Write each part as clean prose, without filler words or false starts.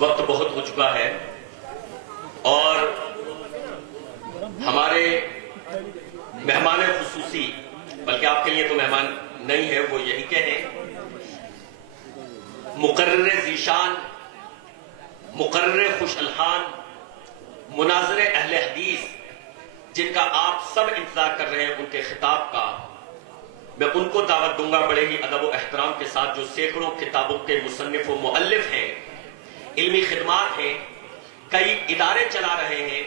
وقت بہت ہو چکا ہے اور ہمارے مہمان خصوصی، بلکہ آپ کے لیے تو مہمان نہیں ہے، وہ یہی کہ ہیں مقرر ذیشان، مقرر خوش الحان، مناظر اہل حدیث، جن کا آپ سب انتظار کر رہے ہیں ان کے خطاب کا، میں ان کو دعوت دوں گا بڑے ہی ادب و احترام کے ساتھ، جو سینکڑوں کتابوں کے مصنف و مؤلف ہیں، علمی خدمات ہیں، کئی ادارے چلا رہے ہیں،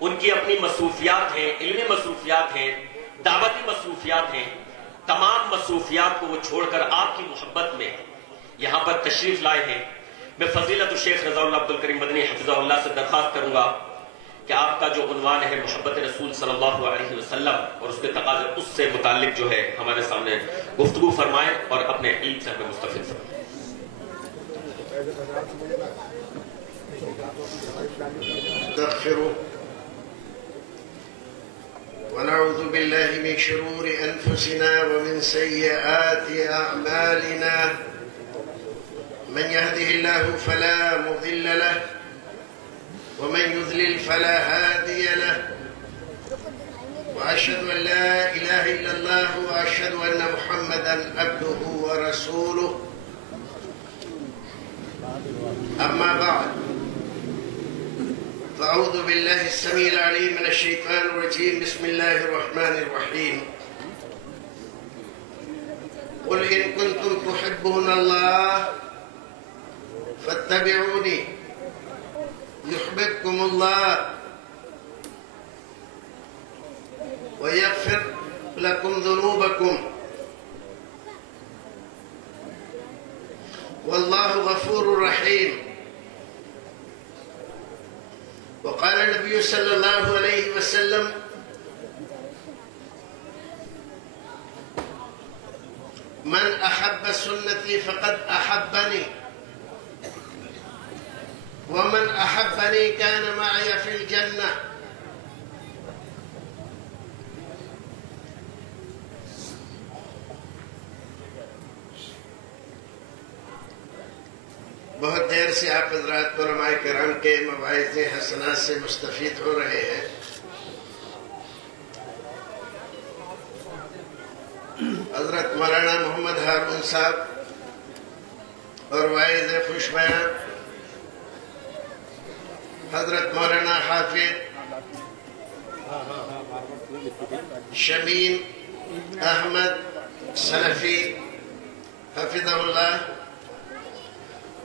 ان کی اپنی مصروفیات ہیں، علمی مصروفیات ہیں، دعوتی مصروفیات ہیں، تمام مصروفیات کو وہ چھوڑ کر آپ کی محبت میں یہاں پر تشریف لائے ہیں۔ میں فضیلت الشیخ رضا اللہ عبدالکریم مدنی حفظہ اللہ سے درخواست کروں گا کہ آپ کا جو عنوان ہے محبت رسول صلی اللہ علیہ وسلم اور اس کے تقاضے، اس سے متعلق جو ہے ہمارے سامنے گفتگو فرمائیں اور اپنے علم سے ہمیں مستفید فرمائیں۔ ونعوذ بالله من شرور أنفسنا ومن سيئات أعمالنا، من يهده الله فلا مضل له ومن يضلل فلا هادي له، وأشهد أن لا إله إلا الله وأشهد أن محمدا عبده ورسوله. أما بعد، فأعوذ بالله السميع العليم من الشيطان الرجيم. بسم الله الرحمن الرحيم. قل إن كنتم تحبون الله فاتبعوني يحببكم الله ويغفر لكم ذنوبكم والله غفور رحيم. وقال النبي صلى الله عليه وسلم: من أحب سنتي فقد أحبني ومن أحبني كان معي في الجنة. بہت دیر سے آپ حضرات علماء کرام کے مواعظ حسنات سے مستفید ہو رہے ہیں۔ حضرت مولانا محمد ہارون صاحب اور واعظ خوش بیان حضرت مولانا حافظ شمیم احمد سلفی حفظہ اللہ،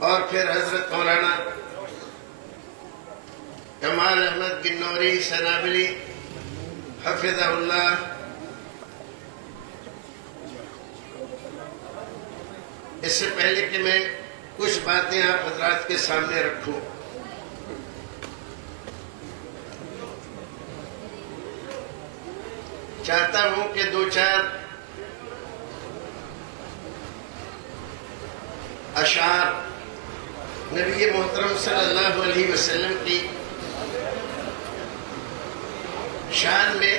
اور پھر حضرت مولانا کمال احمد گنوری سنابلی حفظہ اللہ، اس سے پہلے کہ میں کچھ باتیں آپ حضرات کے سامنے رکھوں، چاہتا ہوں کہ دو چار اشعار نبی محترم صلی اللہ علیہ وسلم کی شان میں،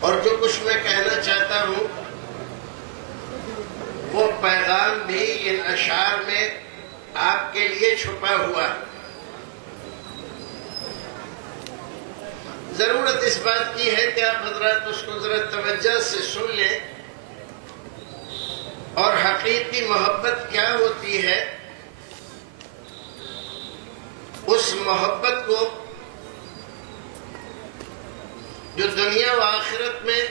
اور جو کچھ میں کہنا چاہتا ہوں وہ پیغام بھی ان اشعار میں آپ کے لیے چھپا ہوا ہے۔ ضرورت اس بات کی ہے کہ آپ حضرات اس کو ذرا توجہ سے سن لیں اور حقیقی محبت کیا ہوتی ہے اس محبت کو جو دنیا و آخرت میں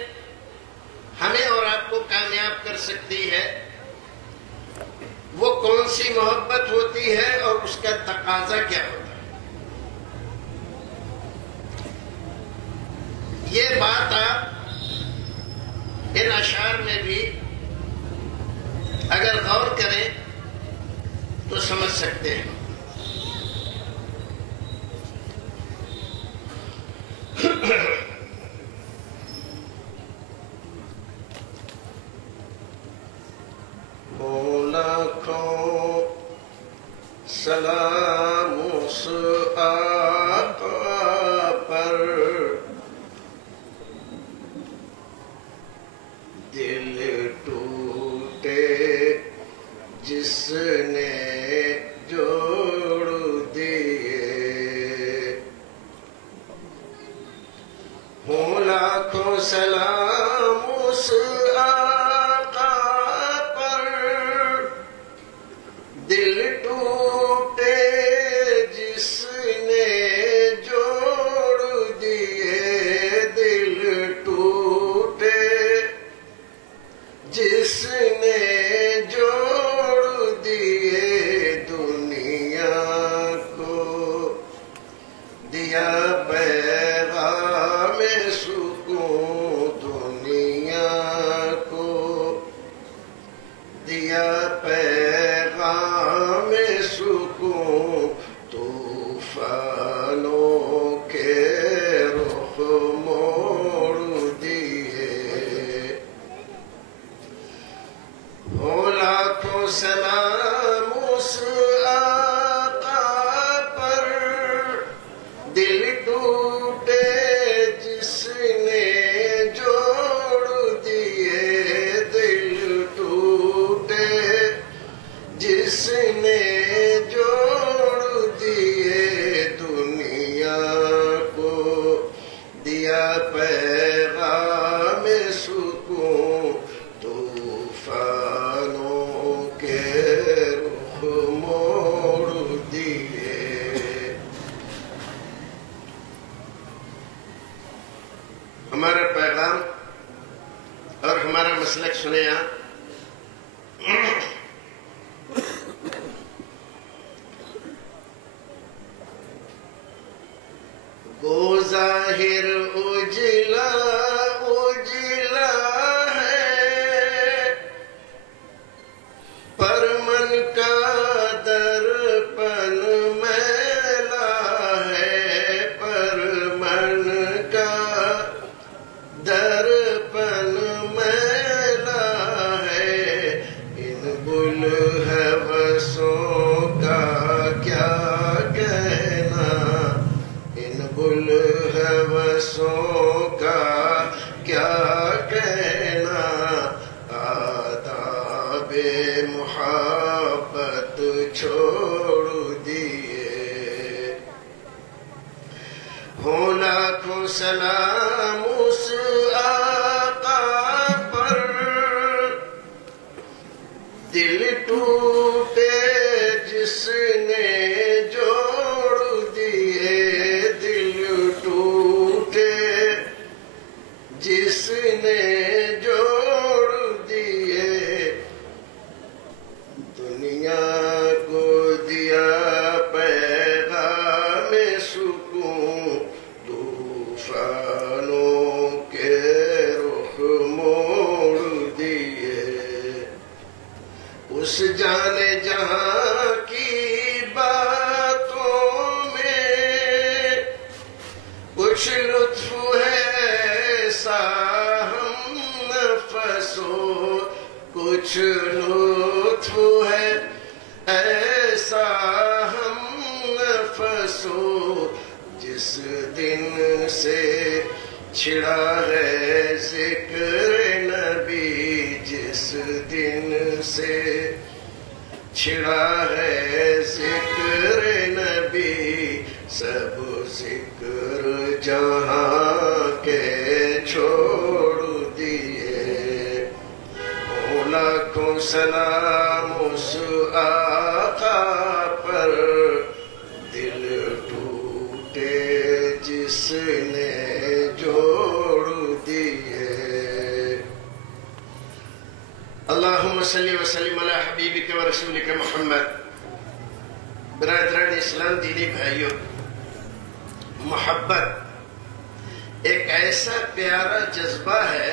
ہمیں اور آپ کو کامیاب کر سکتی ہے، وہ کون سی محبت ہوتی ہے اور اس کا تقاضا کیا ہوتا ہے۔ یہ بات آپ ان اشعار میں بھی اگر غور کریں تو سمجھ سکتے ہیں۔ مولا کو سلام اس آقا پر، دل ٹوٹے جس نے جوڑ دیے، ہوں لاکھوں سلام اس آقا پر، دل ٹوٹے جس نے جوڑ دیے، دل ٹوٹے جس نے جوڑ دیے، دنیا کو دیا پیغام سکون، دنیا کو دیا پیغام سکون، طوفانوں کے رخ موڑ دیے، ہو لاکھوں سلام اس آقا پر، دل ٹوٹے جس نے جوڑ دیے، دل ٹوٹے جس نے جوڑ دیے، دنیا کو دیا پیغام سکون، طوفانوں کے رخ موڑ دیے۔ ہمارا پیغام اور ہمارا مسلک سنے آپ۔ گو ظاہر اجلا اجلا ہے، پر من کا درپن میلا ہے، پر من کا درپن میلا ہے، ان بلہوسوں کا کیا کہنا، ان بلہوسوں کا کیا کہنا، آداب محبت چھوڑ دیے، ہوں لاکھوں سلام اس آقا پر، دل ٹوٹے جس نے جوڑ دیے، دل ٹوٹے جس نے جوڑ دیے، دنیا کو دیا پیغام سکون، طوفانوں کے رخ موڑ دیے، اس جانے جہاں کی باتوں میں کچھ لطف ہے ایسا ہم نفسوں، کچھ لطف ہے ایسا ہم نفسوں، جس دن سے چھڑا ہے ذکر نبی، جس دن سے چھڑا ہے ذکر نبی، سب ذکر جہاں کے چھوڑ دیے، لاکھوں سلام اس آقا پر، دل ٹوٹے جس نے جوڑ دیے۔ اللہم صلی وسلم علی حبیبک و رسولک محمد۔ برادران اسلام، دینی بھائیوں، محبت ایک ایسا پیارا جذبہ ہے،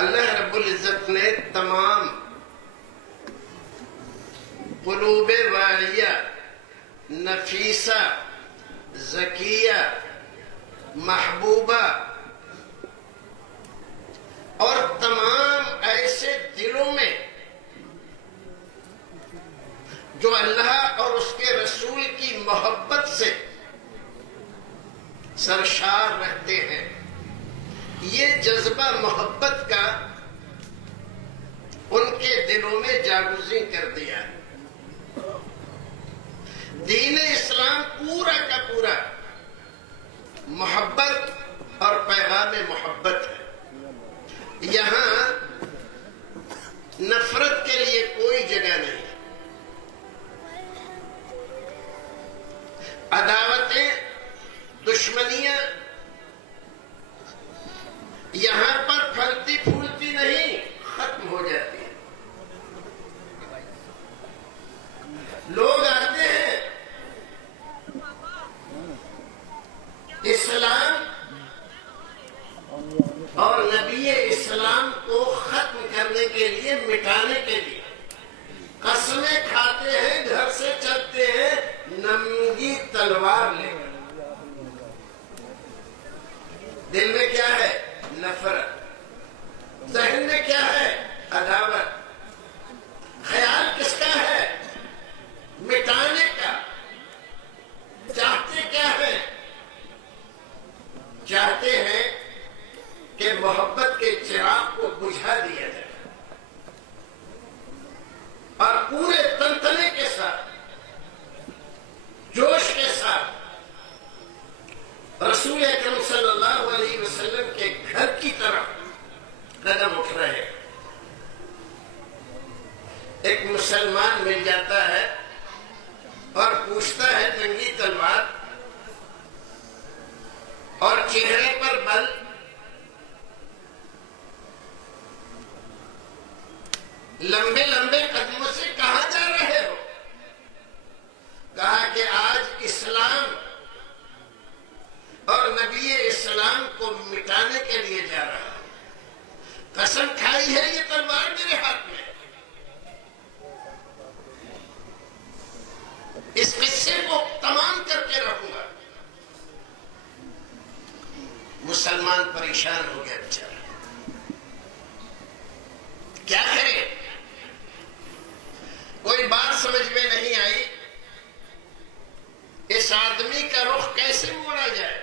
اللہ رب العزت نے تمام قلوب والیہ، نفیسہ، زکیہ، محبوبہ اور تمام ایسے دلوں میں جو اللہ اور اس کے رسول کی محبت سے سرشار رہتے ہیں، یہ جذبہ محبت کا ان کے دلوں میں جاگزیں کر دیا. دین اسلام پورا کا پورا محبت اور پیغام محبت ہے. یہاں نفرت کے لیے کوئی جگہ نہیں. عداوتیں، دشمنیاں یہاں پر پھلتی پھولتی نہیں، ختم ہو جاتی ہیں. لوگ آتے ہیں اسلام اور نبی اسلام کو ختم کرنے کے لیے، مٹانے کے لیے قسمیں کھاتے ہیں، گھر سے چلتے ہیں ننگی تلوار لے کر. دل میں کیا ہے؟ نفرت. ذہن میں کیا ہے؟ عداوت. خیال کس کا ہے؟ مٹانے کا. چاہتے کیا ہے؟ چاہتے ہیں کہ محبت کے چراغ کو بجھا دیا جائے اور پورے تنتنے کے ساتھ، جوش کے ساتھ رسول اکرم صلی اللہ علیہ وسلم کے گھر کی طرف قدم اٹھ رہے. ایک مسلمان مل جاتا ہے اور پوچھتا ہے ننگی تلوار اور چہرے پر بل، لمبے لمبے قدموں سے کہاں جا رہے ہو؟ کہا کہ آج اسلام اور نبی اسلام کو مٹانے کے لیے جا رہا ہوں. قسم کھائی ہے یہ تلوار میرے ہاتھ میں. اس قصے کو تمام کر کے رکھوں گا. مسلمان پریشان ہو گیا بیچارہ، کیا کرے؟ کوئی بات سمجھ میں نہیں آئی. اس آدمی کا رخ کیسے موڑا جائے؟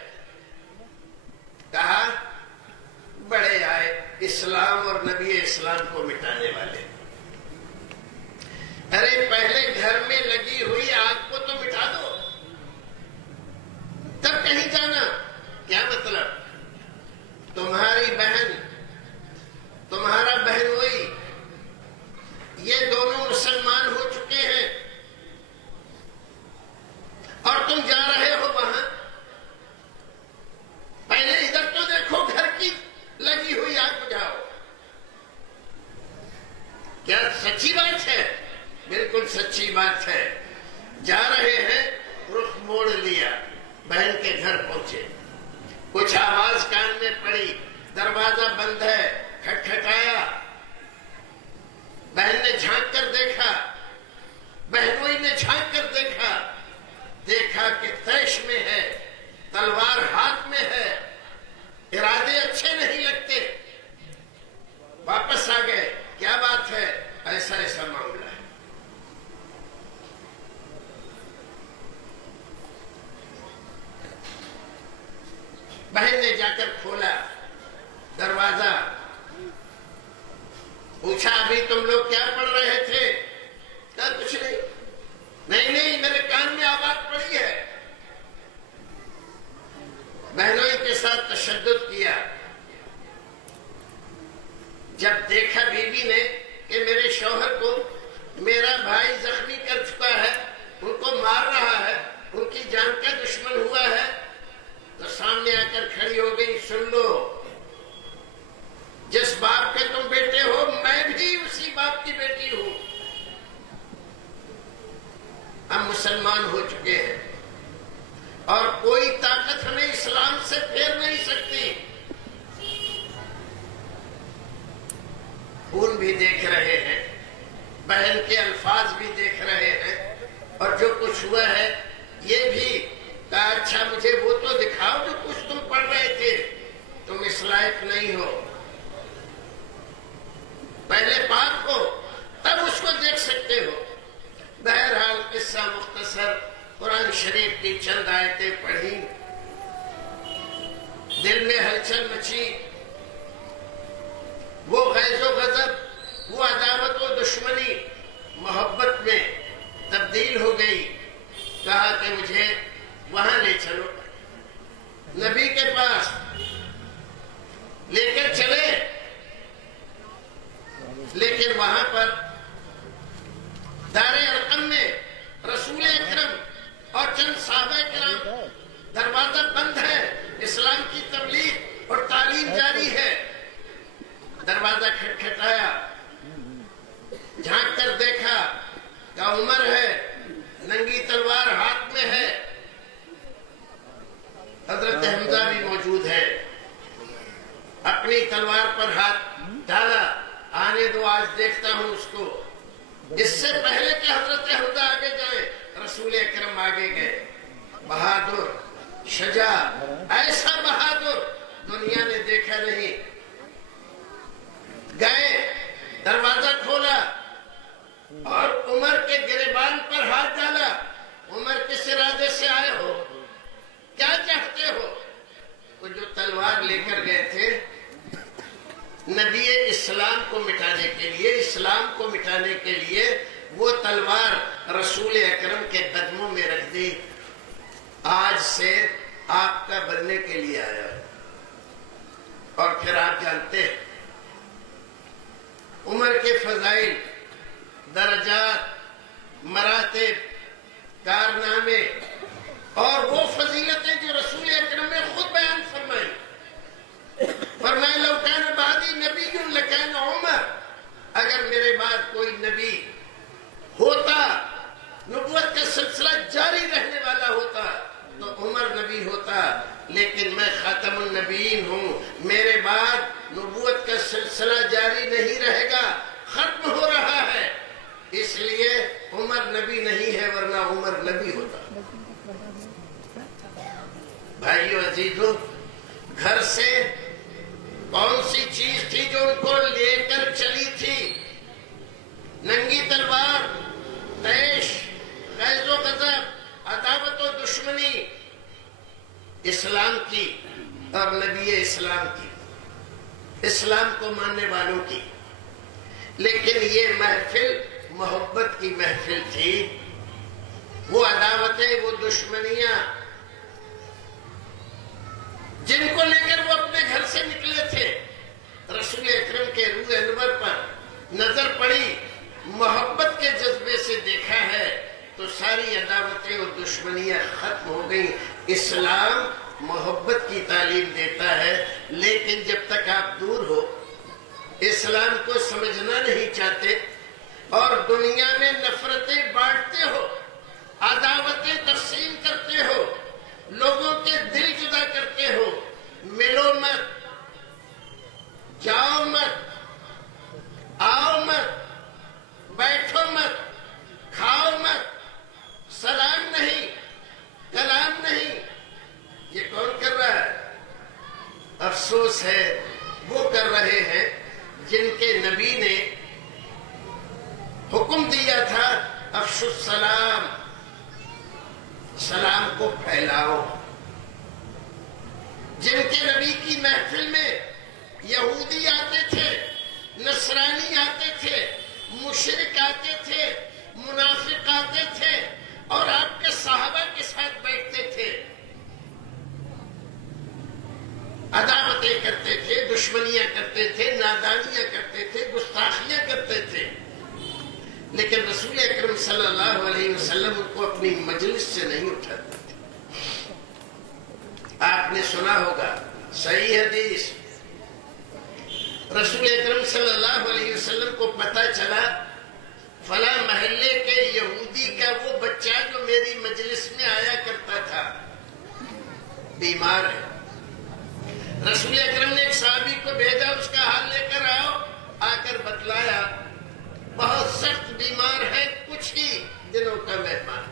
کہا بڑے آئے اسلام اور نبی اسلام کو مٹانے والے. ارے پہلے گھر میں لگی ہوئی آگ کو تو مٹا دو، تب کہیں جانا. کیا مطلب؟ تمہاری بہن، تمہارا بہنوئی، یہ دونوں مسلمان ہو چکے ہیں اور تم جا رہے ہو وہاں. پہلے ادھر تو دیکھو، گھر کی لگی ہوئی آگ بجھاؤ. کیا سچی بات ہے؟ بالکل سچی بات ہے. جا رہے ہیں، رخ موڑ لیا، بہن کے گھر پہنچے. کچھ آواز کان میں پڑی، دروازہ بند ہے. کھٹکھٹایا، بہن نے جھانک کر دیکھا، بہنوئی نے جھانک کر دیکھا، دیکھا کہ تیش میں ہے، تلوار ہاتھ میں ہے. ارادے اچھے نہیں لگتے. واپس آ گئے. کیا بات ہے؟ ایسا ایسا معاملہ ہے. بہن نے جا کر کھولا دروازہ، پوچھا ابھی تم لوگ کیا پڑھ رہے تھے؟ کہا کچھ نہیں. نہیں میرے کان میں آواز پڑی ہے. بہنوئی کے ساتھ تشدد کیا. جب دیکھا بیوی نے کہ میرے شوہر کو میرا بھائی زخمی کر چکا ہے، ان کو مار رہا ہے، ان کی جان کا دشمن ہوا ہے، تو سامنے آ کر کھڑی ہو گئی. سن لو، جس باپ کے تم بیٹے ہو میں بھی اسی باپ کی بیٹی ہوں. ہم مسلمان ہو چکے ہیں اور کوئی طاقت ہمیں اسلام سے پھیر نہیں سکتی. خون بھی دیکھ رہے ہیں، بہن کے الفاظ بھی دیکھ رہے ہیں، اور جو کچھ ہوا ہے یہ بھی کہا اچھا مجھے وہ تو دکھاؤ جو کچھ تم پڑھ رہے تھے. تم اس لائق نہیں ہو. پہلے پاک ہو تب اس کو دیکھ سکتے ہو. بہرحال قصہ مختصر، قرآن شریف کی چند آیتیں پڑھی، دل میں ہلچل مچی. وہ غیظ و غضب، وہ عداوت و دشمنی محبت میں تبدیل ہو گئی. کہا کہ مجھے وہاں لے چلو. نبی کے پاس لے کر چلے، لیکن وہاں پر دار ارقم میں رسول اکرم اور چند صحابہ کرام، دروازہ بند ہے، اسلام کی تبلیغ اور تعلیم جاری ہے. دروازہ کھٹکھٹایا، جھانک کر دیکھا کہ عمر ہے، ننگی تلوار ہاتھ میں ہے. حضرت حمزہ بھی موجود ہے. اپنی تلوار پر ہاتھ ڈالا، آنے دو آج دیکھتا ہوں اس کو. اس سے پہلے کہ حضرت حمزہ آگے جائیں، رسول اکرم آگے گئے. بہادر، شجاع، ایسا بہادر دنیا نے دیکھا نہیں. گئے، دروازہ کھولا اور عمر کے گریبان پر ہاتھ ڈالا. عمر کس ارادے سے آئے ہو؟ کیا چاہتے ہو؟ وہ جو تلوار لے کر گئے تھے، نبی اسلام کو مٹانے کے لیے، اسلام کو مٹانے کے لیے وہ تلوار رسول اکرم کے قدموں میں رکھ دی. آج سے آپ کا بننے کے لیے آیا. اور پھر آپ جانتے ہیں عمر کے فضائل، درجات، مراتب، کارنامے اور وہ فضیلتیں جو رسول اکرم نے خود بیان فرمائی. فرمایا لو کان بعدی نبی لکان عمر، اگر میرے بعد کوئی نبی ہوتا، نبوت کا سلسلہ جاری رہنے والا ہوتا تو عمر نبی ہوتا. لیکن میں خاتم النبیین ہوں، میرے بعد نبوت کا سلسلہ جاری نہیں رہے گا، ختم ہو رہا ہے. اس لیے عمر نبی نہیں ہے، ورنہ عمر نبی ہوتا. بھائیو عزیزو، گھر سے کون سی چیز تھی جو ان کو لے کر چلی تھی؟ ننگی تلوار، طیش، غیظ و غضب، عداوت و دشمنی اسلام کی اور نبی اسلام کی، اسلام کو ماننے والوں کی. لیکن یہ محفل محبت کی محفل تھی. وہ عداوتیں، وہ دشمنیاں جن کو لے کر وہ اپنے گھر سے نکلے تھے، رسول اکرم کے روح انور پر نظر پڑی، محبت کے جذبے سے دیکھا ہے تو ساری عداوتیں اور دشمنیاں ختم ہو گئیں. اسلام محبت کی تعلیم دیتا ہے، لیکن جب تک آپ دور ہو، اسلام کو سمجھنا نہیں چاہتے اور دنیا میں نفرتیں بانٹتے ہو، عداوتیں تقسیم کرتے ہو، لوگوں کے دل جدا کرتے ہو، ملو مت، جاؤ مت، آؤ مت، بیٹھو مت، کھاؤ مت، سلام نہیں، کلام نہیں، یہ کون کر رہا ہے؟ افسوس ہے وہ کر رہے ہیں جن کے نبی نے حکم دیا تھا افشوا السلام، سلام کو پھیلاؤ. جن کے نبی کی محفل میں یہودی آتے تھے، نصرانی آتے تھے، مشرک آتے تھے، منافق آتے تھے اور آپ کے صحابہ کے ساتھ بیٹھتے تھے، عداوتیں کرتے تھے، دشمنیاں کرتے تھے، نادانیاں کرتے تھے، گستاخیاں کرتے تھے. لیکن رسول اکرم صلی اللہ علیہ وسلم ان کو اپنی مجلس سے نہیں اٹھاتے تھے. آپ نے سنا ہوگا صحیح حدیث، رسول اکرم صلی اللہ علیہ وسلم کو پتہ چلا فلاں محلے کے یہودی کا وہ بچہ جو میری مجلس میں آیا کرتا تھا بیمار ہے. رسول اکرم نے ایک صحابی کو بھیجا، اس کا حال لے کر آؤ. آ کر بتلایا بہت سخت بیمار ہے، کچھ ہی دنوں کا مہمان.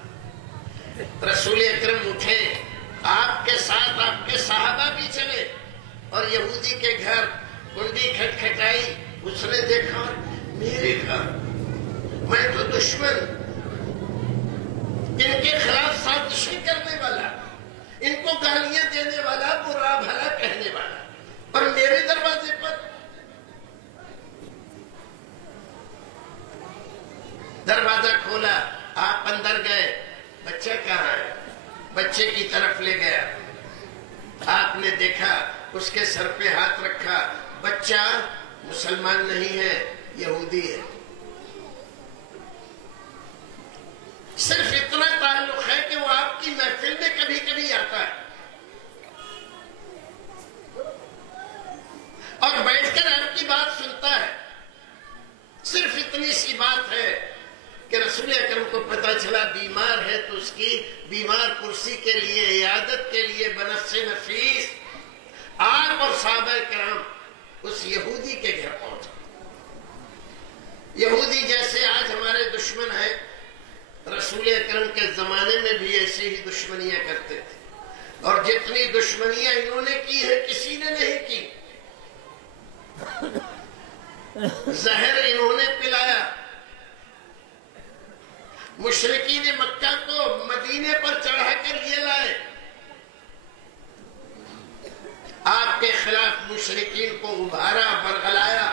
رسول اکرم اٹھے، آپ کے ساتھ آپ کے صحابہ بھی چلے اور یہودی کے گھر کنڈی کھٹکھٹائی. اس نے دیکھا میرے گھر، میں تو دشمن، ان کے خلاف سازشیں کرنے والا، ان کو گالیاں دینے والا، برا بھلا کہنے والا، اور میرے دروازے پر. دروازہ کھولا، آپ اندر گئے، بچہ کہاں ہے؟ بچے کی طرف لے گیا، آپ نے دیکھا، اس کے سر پہ ہاتھ رکھا، بچہ مسلمان نہیں ہے، یہودی ہے۔ صرف اتنا تعلق ہے کہ وہ آپ کی محفل میں کبھی کبھی آتا ہے اور بیٹھ کر آپ کی بات سنتا ہے۔ صرف اتنی سی بات ہے کہ رسول اکرم کو پتہ چلا بیمار ہے، تو اس کی بیمار کرسی کے لیے، عیادت کے لیے بنفس نفیس آپ اور صحابہ کرام اس یہودی کے گھر پہنچا۔ یہودی جیسے آج ہمارے دشمن ہیں، رسول اکرم کے زمانے میں بھی ایسی ہی دشمنیاں کرتے تھے، اور جتنی دشمنیاں انہوں نے کی ہے کسی نے نہیں کی۔ زہر انہوں نے پلایا، مشرکین مکہ کو مدینے پر چڑھا کر یہ لائے، آپ کے خلاف مشرکین کو ابھارا، برگلایا،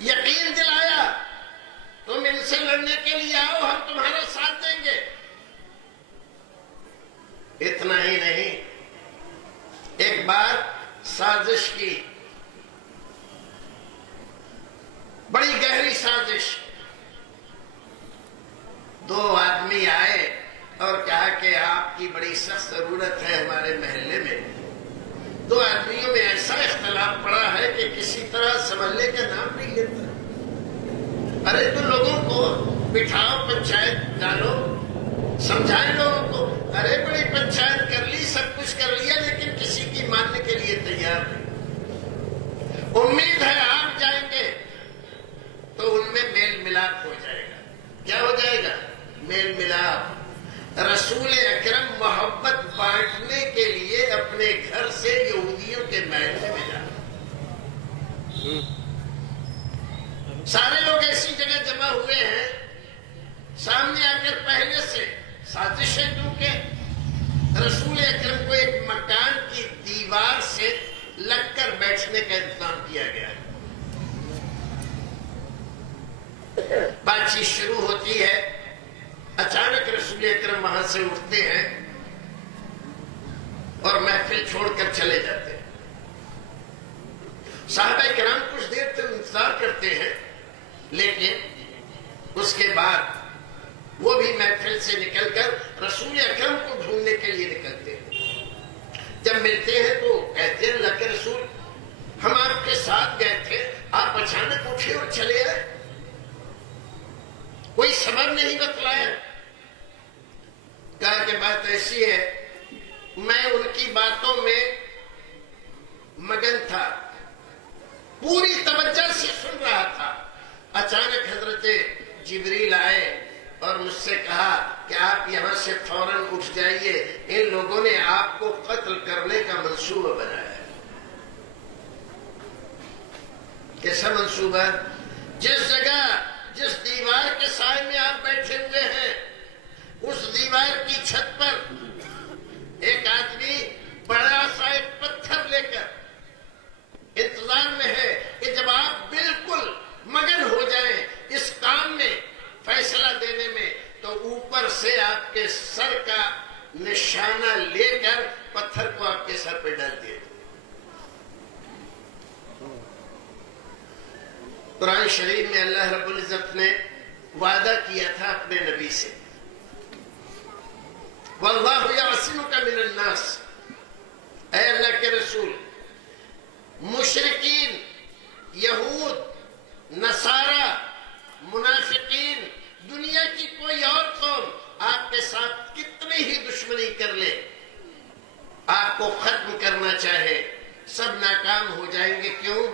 یقین دلایا، تم ان سے لڑنے کے لیے آؤ، ہم تمہارا ساتھ دیں گے۔ اتنا ہی نہیں، ایک بار سازش کی، بڑی گہری سازش۔ دو آدمی آئے اور کہا کہ آپ کی بڑی سخت ضرورت ہے ہمارے محلے میں۔ دو آدمیوں میں ایسا اختلاف پڑا ہے کہ کسی طرح سنبھلنے کا نام نہیں لیتا۔ ارے تو لوگوں کو بٹھاؤ، پنچایت ڈالو، سمجھائے لوگوں کو۔ ارے بڑی پنچایت کر لی، سب کچھ کر لیا، لیکن کسی کی ماننے کے لیے تیار نہیں۔ امید ہے آپ جائیں گے تو ان میں میل ملاپ ہو جائے گا۔ کیا ہو جائے گا؟ میل ملاپ۔ رسول اکرم محبت بانٹنے کے لیے اپنے گھر سے یہودیوں کے محلے میں جا، سارے لوگ ایسی جگہ جمع ہوئے ہیں، سامنے آ کر پہلے سے سازشیں، کیونکہ رسول اکرم کو ایک مکان کی دیوار سے لگ کر بیٹھنے کا انتظام کیا گیا۔ بات چیت شروع ہوتی ہے، اچانک رسول اکرم وہاں سے اٹھتے ہیں اور محفل چھوڑ کر چلے جاتے ہیں۔ صحابہ کرام کچھ دیر تک انتظار کرتے ہیں، لیکن اس کے بعد وہ بھی محفل سے نکل کر رسول اکرم کو ڈھونڈنے کے لیے نکلتے ہیں۔ جب ملتے ہیں تو کہتے ہیں اللہ کے رسول، ہم آپ کے ساتھ گئے تھے، آپ اچانک اٹھے اور چلے آئے، کوئی سبب نہیں بتلایا۔ کہا کہ بات ایسی ہے، میں ان کی باتوں میں مگن تھا، پوری توجہ سے سن رہا تھا، اچانک حضرت جبریل آئے اور مجھ سے کہا کہ آپ یہاں سے فوراً اٹھ جائیے، ان لوگوں نے آپ کو قتل کرنے کا منصوبہ بنایا ہے۔ کیسا منصوبہ؟ جس جگہ، جس دیوار کے سائے میں آپ بیٹھے ہوئے ہیں، اس دیوار کی چھت پر ایک آدمی بڑا سا ایک پتھر لے کر انتظار میں ہے کہ جب آپ بالکل مگن ہو جائیں اس کام میں، فیصلہ دینے میں، تو اوپر سے آپ کے سر کا نشانہ لے کر پتھر کو آپ کے سر پہ ڈال دیا۔ قرآن شریف میں اللہ رب العزت نے وعدہ کیا تھا اپنے نبی سے، واللہ یعصمک من الناس، اے اللہ کے رسول، مشرکین، یہود، نصارہ، منافقین، دنیا کی کوئی اور قوم آپ کے ساتھ کتنی ہی دشمنی کر لے، آپ کو ختم کرنا چاہے، سب ناکام ہو جائیں گے۔ کیوں؟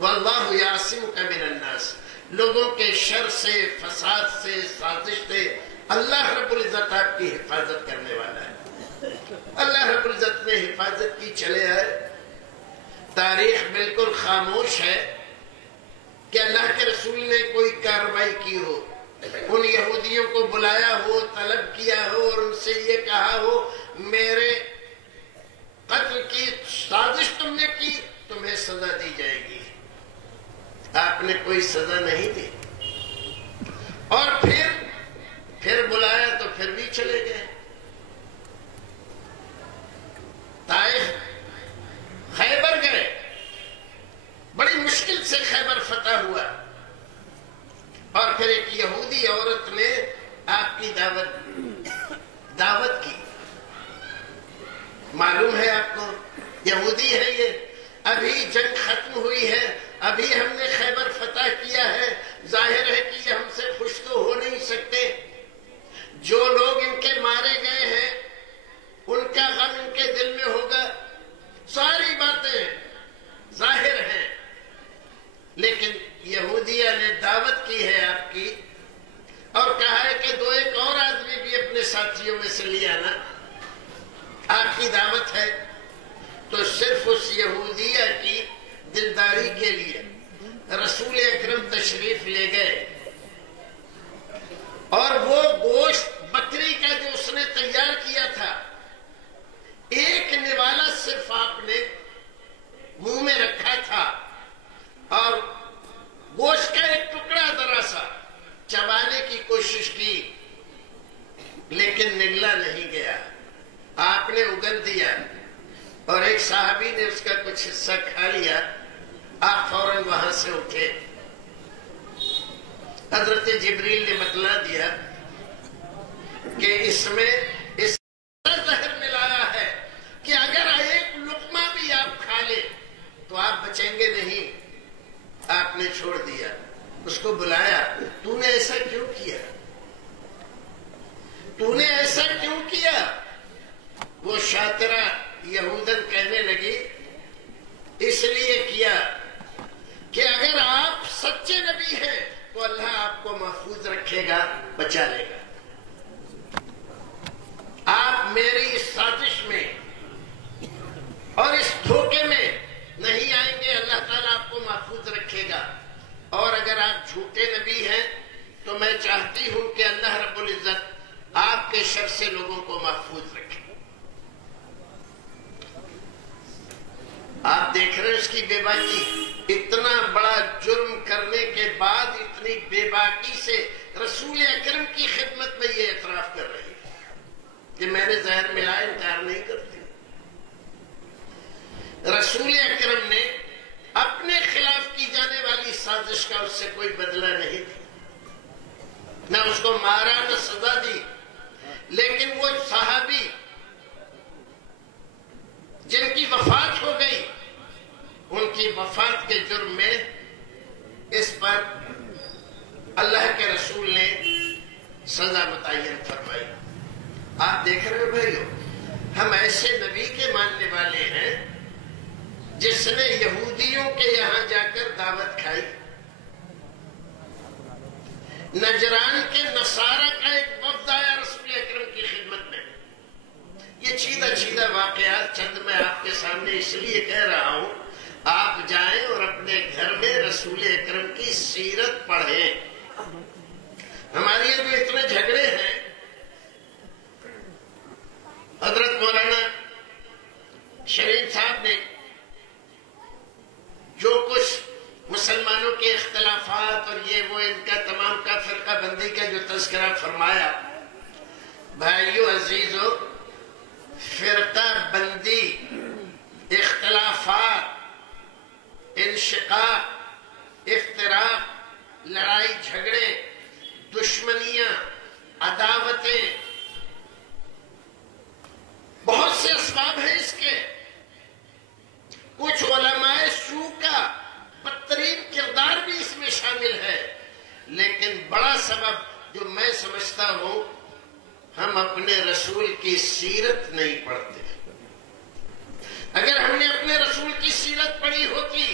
واللہ یعصمک من الناس، لوگوں کے شر سے، فساد سے، سازش سے اللہ رب العزت آپ کی حفاظت کرنے والا ہے۔ اللہ رب العزت نے حفاظت کی، چلے آئے۔ تاریخ بالکل خاموش ہے کہ اللہ کے رسول نے کوئی کارروائی کی ہو، ان یہودیوں کو بلایا ہو، طلب کیا ہو اور ان سے یہ کہا ہو میرے قتل کی سازش تم نے کی، تمہیں سزا دی جائے گی۔ آپ نے کوئی سزا نہیں دی۔ اور پھر بلایا تو پھر بھی چلے گئے. طائف، خیبر گئے، بڑی مشکل سے خیبر فتح ہوا. اور پھر ایک یہودی عورت نے آپ کی دعوت کی. معلوم ہے آپ کو، یہودی ہے یہ، ابھی جنگ ختم ہوئی ہے، ابھی ہم نے خیبر فتح کیا ہے، ظاہر ہے کہ یہ ہم سے خوش تو ہو نہیں سکتے. جو لوگ ان کے مارے گئے ہیں ان کا غم ان کے دل میں ہوگا. ساری باتیں ظاہر ہیں، لیکن یہودیہ نے دعوت کی ہے آپ کی، اور کہا ہے کہ دو ایک اور آدمی بھی اپنے ساتھیوں میں سے لے آنا. آپ کی دعوت ہے. تو صرف اس یہودیہ کی دلداری کے لیے رسول اکرم تشریف لے گئے، اور وہ گوشت بکری کا جو اس نے تیار کیا تھا، ایک نوالا صرف آپ نے منہ میں رکھا تھا، اور گوشت کا ایک ٹکڑا ذرا سا چبانے کی کوشش کی، لیکن نگلا نہیں گیا. آپ نے اگل دیا، اور ایک صحابی نے اس کا کچھ حصہ کھا لیا. آپ فوراً وہاں سے اٹھے. حضرت جبریل نے بتلا دیا کہ اس میں اس زہر ملایا ہے کہ اگر ایک لقمہ بھی آپ کھا لیں تو آپ بچیں گے نہیں. آپ نے چھوڑ دیا. اس کو بلایا، تو نے ایسا کیوں کیا؟ تو نے ایسا کیوں کیا؟ وہ شاطرہ یہودن کہنے لگی، اس لیے کیا کہ اگر آپ سچے نبی ہیں تو اللہ آپ کو محفوظ رکھے گا، بچا لے گا. آپ میری اس سازش میں اور اس دھوکے میں نہیں آئیں گے، اللہ تعالیٰ آپ کو محفوظ رکھے گا. اور اگر آپ جھوٹے نبی ہیں تو میں چاہتی ہوں کہ اللہ رب العزت آپ کے شر سے لوگوں کو محفوظ رکھے. آپ دیکھ رہے ہیں اس کی بے باکی. اتنا بڑا جرم کرنے کے بعد اتنی بے باکی سے رسول اکرم کی خدمت میں یہ اعتراف کر رہی ہے کہ میں نے زہر ملایا، انکار نہیں کرتی. رسول اکرم نے اپنے خلاف کی جانے والی سازش کا اس سے کوئی بدلہ نہیں دیا، نہ اس کو مارا نہ سزا دی. لیکن وہ صحابی جن کی وفات ہو گئی، ان کی وفات کے جرم میں اس پر اللہ کے رسول نے سزا متعین فرمائی. آپ دیکھ رہے ہو بھائیو، ہم ایسے نبی کے ماننے والے ہیں جس نے یہودیوں کے یہاں جا کر دعوت کھائی. نجران کے نصارہ کا ایک وفد آیا رسول اکرم کی خدمت میں. یہ چیدہ واقعات چند میں آپ کے سامنے اس لیے کہہ رہا ہوں، آپ جائیں اور اپنے گھر میں رسول اکرم کی سیرت پڑھیں. ہمارے یہاں جو اتنے جھگڑے ہیں، حضرت مولانا شرین صاحب نے جو کچھ مسلمانوں کے اختلافات اور یہ وہ ان کا تمام کا فرقہ بندی کا جو تذکرہ فرمایا، بھائیو عزیزو، فرقہ بندی، اختلافات، انشقاق، افتراق، لڑائی جھگڑے، دشمنیاں، عداوتیں، بہت سے اسباب ہیں اس کے. کچھ علماء سو کا بدترین کردار بھی اس میں شامل ہے، لیکن بڑا سبب جو میں سمجھتا ہوں، ہم اپنے رسول کی سیرت نہیں پڑھتے. اگر ہم نے اپنے رسول کی سیرت پڑھی ہوتی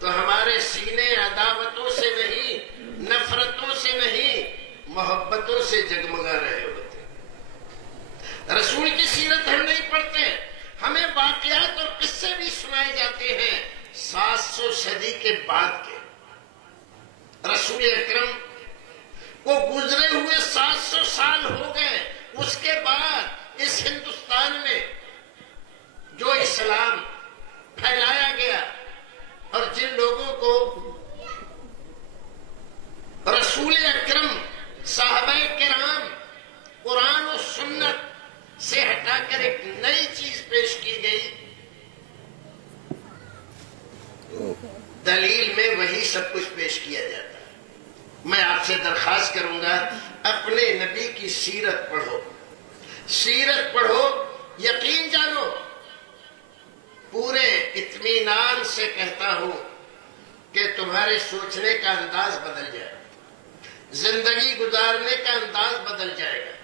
تو ہمارے سینے عداوتوں سے نہیں، نفرتوں سے نہیں، محبتوں سے جگمگا رہے ہوتے. رسول کی سیرت ہم نہیں پڑھتے. ہمیں واقعات اور قصے بھی سنائے جاتے ہیں 700 صدی کے بعد کے. رسول اکرم کو گزرے ہوئے 700 سال ہو گئے. اس کے بعد اس ہندوستان میں جو اسلام پھیلایا گیا اور جن لوگوں کو رسول اکرم وہی سب کچھ پیش کیا جاتا ہے۔ میں آپ سے درخواست کروں گا اپنے نبی کی سیرت پڑھو، سیرت پڑھو، یقین جانو، پورے اطمینان سے کہتا ہوں کہ تمہارے سوچنے کا انداز بدل جائے، زندگی گزارنے کا انداز بدل جائے گا۔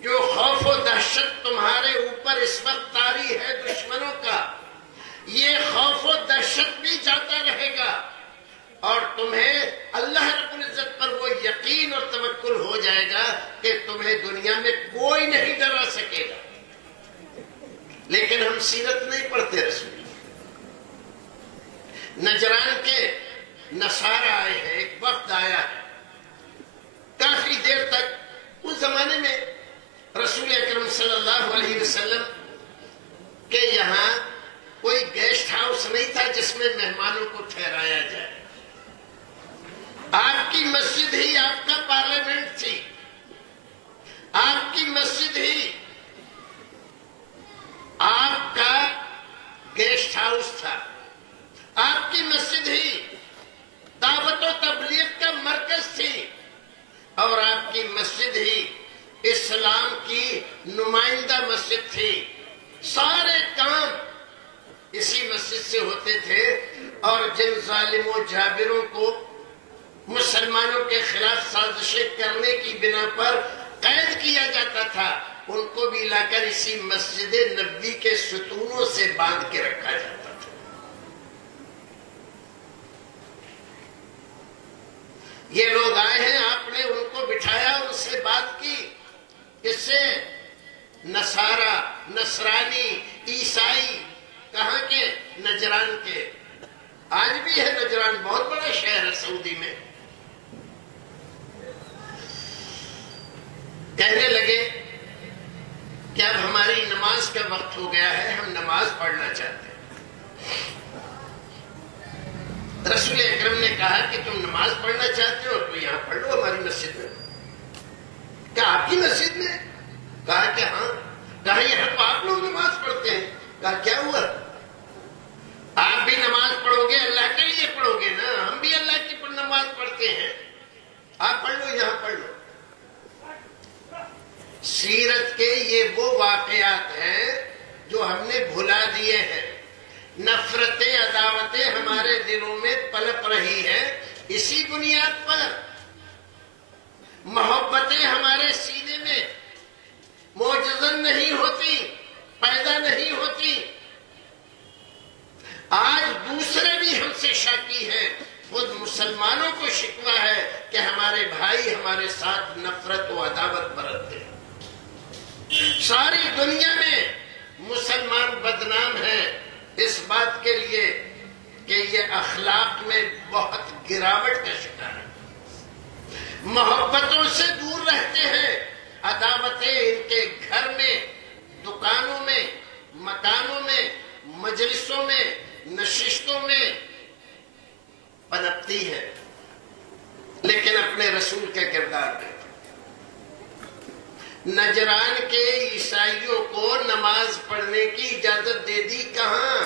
جو خوف و دہشت تمہارے اوپر اس وقت طاری ہے دشمنوں کا، یہ خوف و دہشت بھی جاتا رہے گا، اور تمہیں اللہ رب العزت پر وہ یقین اور توکل ہو جائے گا کہ تمہیں دنیا میں کوئی نہیں ڈرا سکے گا۔ لیکن ہم سیرت نہیں پڑھتے رسول۔ نجران کے نصارہ آئے ہیں، ایک وقت آیا ہے، کافی دیر تک اس زمانے میں رسول اکرم صلی اللہ علیہ وسلم کے یہاں کوئی گیسٹ ہاؤس نہیں تھا جس میں مہمانوں کو ٹھہرایا جائے۔ آپ کی مسجد ہی آپ کا پارلیمنٹ تھی، آپ کی مسجد ہی آپ کا گیسٹ ہاؤس تھا، آپ کی مسجد ہی دعوت و تبلیغ کا مرکز تھی، اور آپ کی مسجد ہی اسلام کی نمائندہ مسجد تھی۔ سارے کام اسی مسجد سے ہوتے تھے، اور جن ظالم و جابروں کو مسلمانوں کے خلاف سازشیں کرنے کی بنا پر قید کیا جاتا تھا، ان کو بھی لا کر اسی مسجد نبوی کے ستونوں سے باندھ کے رکھا جاتا تھا۔ یہ لوگ آئے ہیں، آپ نے ان کو بٹھایا، ان سے بات کی۔ اس سے نصارہ، نصرانی، عیسائی کہاں کے؟ نجران کے۔ آج بھی ہے نجران، بہت بڑا شہر ہے سعودی میں۔ کہنے لگے کہ اب ہماری نماز کا وقت ہو گیا ہے، ہم نماز پڑھنا چاہتے ہیں۔ رسول اکرم نے کہا کہ تم نماز پڑھنا چاہتے ہو تو یہاں پڑھ لو ہماری مسجد میں۔ کیا آپ کی مسجد میں؟ کہا کہ ہاں۔ کہا یہاں تو آپ لوگ نماز پڑھتے ہیں۔ کہا کیا ہوا؟ آپ بھی نماز پڑھو گے، اللہ کے لیے پڑھو گے نا، ہم بھی اللہ کی نماز پڑھتے ہیں، آپ پڑھ لو، یہاں پڑھ لو۔ سیرت کے یہ وہ واقعات ہیں جو ہم نے بھلا دیے ہیں۔ نفرتیں، عداوتیں ہمارے دلوں میں پلپ رہی ہیں، اسی بنیاد پر محبتیں ہمارے سینے میں معجزن نہیں ہوتی، پیدا نہیں ہوتی۔ آج دوسرے بھی ہم سے شاکی ہیں، خود مسلمانوں کو شکوہ ہے کہ ہمارے بھائی ہمارے ساتھ نفرت و عداوت برتتے ہیں۔ ساری دنیا میں مسلمان بدنام ہیں اس بات کے لیے کہ یہ اخلاق میں بہت گراوٹ کا شکار ہے، محبتوں سے دور رہتے ہیں، عداوتیں ان کے گھر میں، دکانوں میں، مکانوں میں، مجلسوں میں، نشستوں میں پنپتی ہے، لیکن اپنے رسول کا کردار ہے۔ نجران کے عیسائیوں کو نماز پڑھنے کی اجازت دے دی، کہاں؟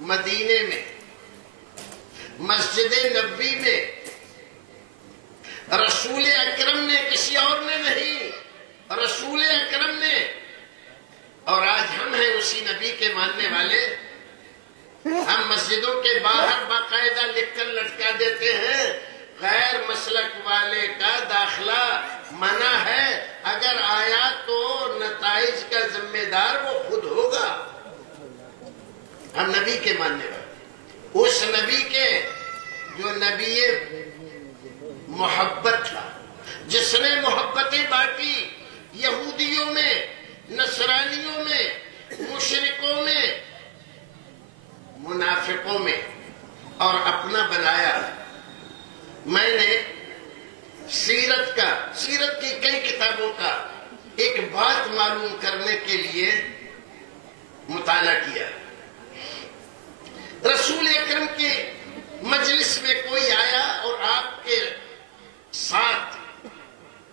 مدینے میں، مسجد نبوی میں۔ رسول اکرم نے، کسی اور نے نہیں، رسول اکرم نے۔ اور آج ہم ہیں اسی نبی کے ماننے والے، ہم مسجدوں کے باہر باقاعدہ لکھ کر لٹکا دیتے ہیں غیر مسلک والے کا داخلہ منع ہے، اگر آیا تو نتائج کا ذمہ دار وہ خود ہوگا۔ ہم نبی کے ماننے والے، اس نبی کے جو نبی محبت تھا، جس نے محبتیں بانٹی یہودیوں میں، نصرانیوں میں، مشرکوں میں، منافقوں میں، اور اپنا بنایا۔ میں نے سیرت کی کئی کتابوں کا ایک بات معلوم کرنے کے لیے مطالعہ کیا۔ رسول اکرم کے مجلس میں کوئی آیا اور آپ کے ساتھ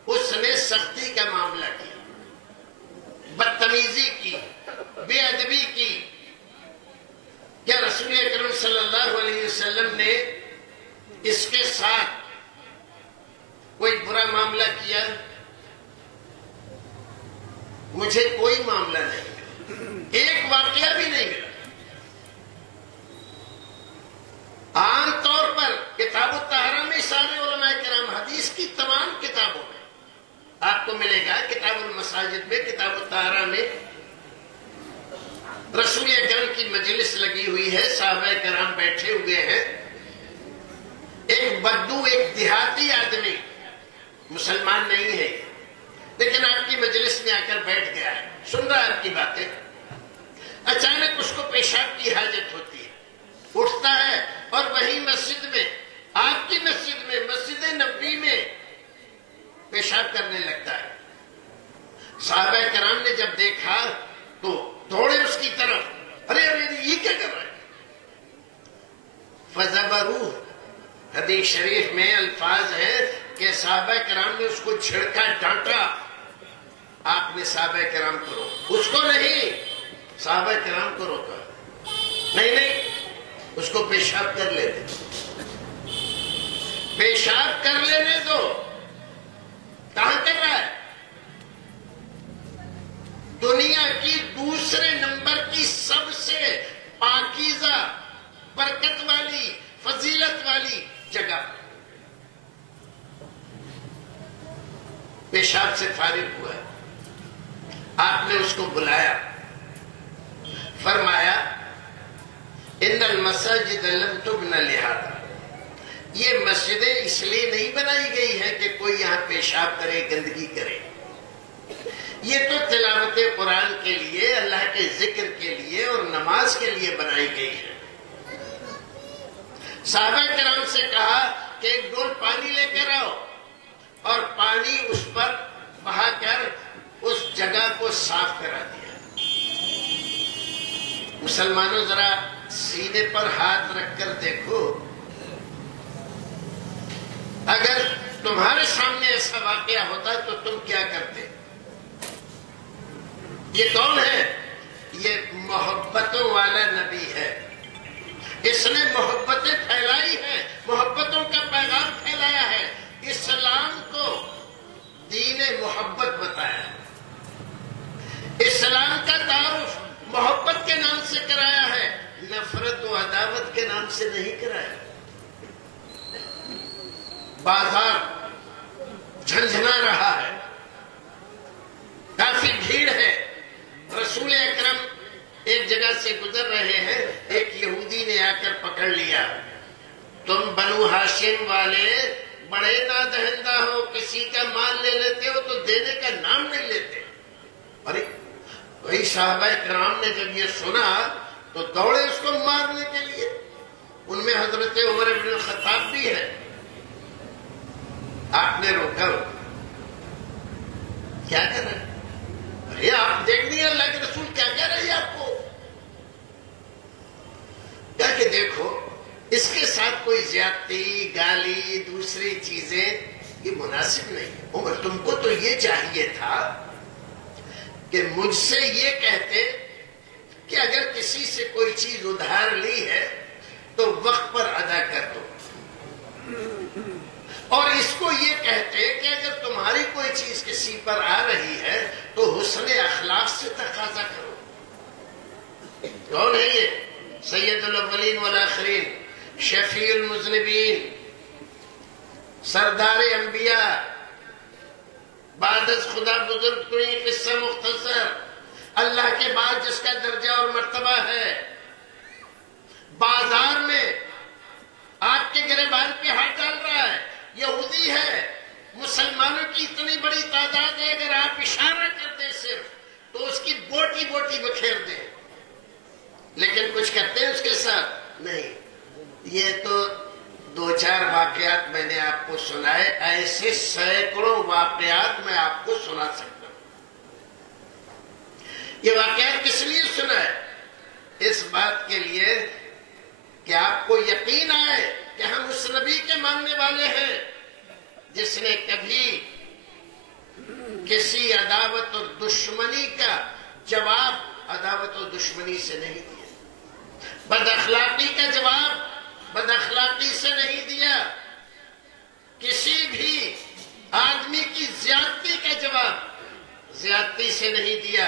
اس نے سختی کا معاملہ کیا، بدتمیزی کی، بے ادبی کی۔ کیا رسول اکرم صلی اللہ علیہ وسلم نے اس کے ساتھ کوئی برا معاملہ کیا؟ مجھے کوئی معاملہ نہیں ملا، ایک واقعہ بھی نہیں ملا۔ عام طور پر کتاب الطہارہ میں سارے علماء کرام، حدیث کی تمام کتابوں میں آپ کو ملے گا، کتاب المساجد میں، کتاب الطہارہ میں رسول اکرم کی مجلس لگی ہوئی ہے، صحابہ کرام بیٹھے ہوئے ہیں، ایک بدو، ایک دیہاتی آدمی، مسلمان نہیں ہے لیکن آپ کی مجلس میں آ کر بیٹھ گیا ہے، سن رہا ہے آپ کی باتیں۔ اچانک اس کو پیشاب کی حاجت ہوتی ہے، اٹھتا ہے اور وہی مسجد میں، آپ کی مسجد میں، مسجد نبوی میں پیشاب کرنے لگتا ہے۔ صحابہ کرام نے جب دیکھا تو دوڑے اس کی طرف، ارے ارے یہ کیا کر رہا ہے؟ فَزَبَرُوهُ، حدیث شریف میں الفاظ ہے کہ صحابہ کرام نے اس کو چھڑکا، ڈانٹا۔ آپ نے صحابہ کرام کو روکا، اس کو نہیں، صحابہ کرام کو روکا، نہیں اس کو پیشاب کر لینے دو، پیشاب کر لینے دو۔ کہاں کر رہا ہے؟ دنیا کی دوسرے نمبر کی سب سے پاکیزہ، برکت والی، فضیلت والی جگہ، پیشاب سے فارغ ہوا ہے۔ آپ نے اس کو بلایا، فرمایا ان المساجد لم تبن لہذا، یہ مسجدیں اس لیے نہیں بنائی گئی ہے کہ کوئی یہاں پیشاب کرے، گندگی کرے، یہ تو تلاوت قرآن کے لیے، اللہ کے ذکر کے لیے اور نماز کے لیے بنائی گئی ہے۔ صحابہ کرام سے کہا کہ ایک ڈول پانی لے کر آؤ، اور پانی اس پر بہا کر اس جگہ کو صاف کرا دیا۔ مسلمانوں ذرا سینے پر ہاتھ رکھ کر دیکھو، اگر تمہارے سامنے ایسا واقعہ ہوتا تو تم کیا کرتے؟ یہ کون ہے؟ یہ محبتوں والا نبی ہے، اس نے محبتیں پھیلائی ہیں، محبتوں کا پیغام پھیلایا ہے، اسلام کو دین محبت بتایا، اسلام کا تعارف محبت کے نام سے کرایا ہے، نفرت و عداوت کے نام سے نہیں کرایا۔ بازار جھنجھنا رہا ہے، کافی بھیڑ ہے، رسول اکرم ایک جگہ سے گزر رہے ہیں، ایک یہودی نے آ کر پکڑ لیا، تم بنو ہاشم والے بڑے نادہندہ ہو، کسی کا مال لے لیتے ہو تو دینے کا نام نہیں لیتے۔ ارے وہی صحابہ کرام نے جب یہ سنا تو دوڑے اس کو مارنے کے لیے، ان میں حضرت عمر بن الخطاب بھی ہے۔ آپ نے روکا، کیا کر رہے ہیں؟ ارے آپ دیکھ نہیں اللہ کے رسول کیا کہہ رہے ہیں آپ کو؟ کیا کہ دیکھو اس کے ساتھ کوئی زیادتی، گالی، دوسری چیزیں یہ مناسب نہیں۔ عمر تم کو تو یہ چاہیے تھا کہ مجھ سے یہ کہتے کہ اگر کسی سے کوئی چیز ادھار لی ہے تو وقت پر ادا کر دو، اور اس کو یہ کہتے کہ اگر تمہاری کوئی چیز کسی پر آ رہی ہے تو حسن اخلاق سے تقاضا کرو۔ کون ہے یہ؟ سید الاولین والآخرین، شفیع المذنبین، سردار انبیاء، بعد از خدا بزرگ کوئی قصہ مختصر، اللہ کے بعد جس کا درجہ اور مرتبہ ہے، بازار میں آپ کے گریبان پہ ہاتھ ڈال رہا ہے، یہودی ہے، مسلمانوں کی اتنی بڑی تعداد ہے، اگر آپ اشارہ کر دیں صرف تو اس کی بوٹی بوٹی بکھیر دیں، لیکن کچھ کرتے ہیں اس کے ساتھ نہیں۔ یہ تو دو چار واقعات میں نے آپ کو سنائے، ایسے سینکڑوں واقعات میں آپ کو سنا سکتا ہوں۔ یہ واقعات کس لیے سنا ہے؟ اس بات کے لیے کہ آپ کو یقین آئے کہ ہم اس نبی کے ماننے والے ہیں جس نے کبھی کسی عداوت اور دشمنی کا جواب عداوت اور دشمنی سے نہیں دیا، بد اخلاقی کا جواب بد اخلاقی سے نہیں دیا، سے نہیں دیا.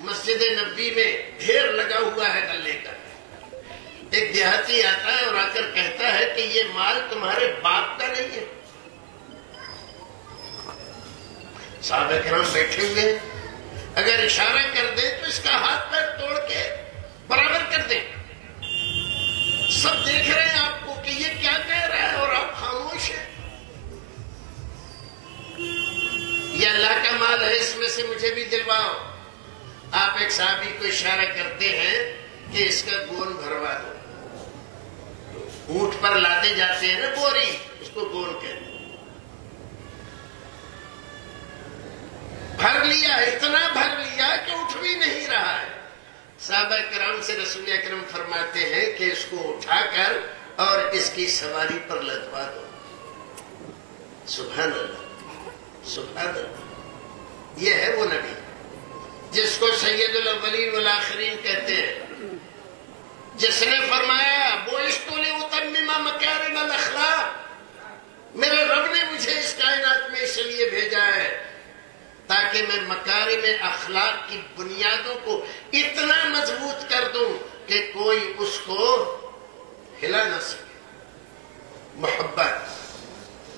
مسجد نبوی میں ڈھیر لگا ہوا ہے غلے کا. ایک دیہاتی آتا ہے اور آ کر کہتا ہے کہ یہ مال تمہارے باپ کا نہیں ہے. صحابہ کرام بیٹھے ہوئے ہیں. اگر اشارہ کر دیں تو اس کا ہاتھ پیر توڑ کے برابر کر دیں. سب دیکھ رہے ہیں آپ کو کہ یہ کیا کہہ رہا ہے اور آپ خاموش ہیں. یہ اللہ کا مال ہے, اس میں سے مجھے بھی دلواؤ. آپ ایک صحابی کو اشارہ کرتے ہیں کہ اس کا گون بھروا دو. اونٹ پر لاتے جاتے ہیں نا بوری, اس کو گون کہتے ہیں. بھر لیا, اتنا بھر لیا کہ اٹھ بھی نہیں رہا ہے. صحابہ کرام سے رسول اکرم فرماتے ہیں کہ اس کو اٹھا کر اور اس کی سواری پر لدوا دو. سبحان اللہ, سبحان اللہ. یہ ہے وہ نبی جس کو سید الاولین والآخرین کہتے ہیں, جس نے فرمایا بعثت لأتمم مکارم الاخلاق. میرے رب نے مجھے اس کائنات میں اس لیے بھیجا ہے تاکہ میں مکارم اخلاق کی بنیادوں کو اتنا مضبوط کر دوں کہ کوئی اس کو ہلا نہ سکے. محبت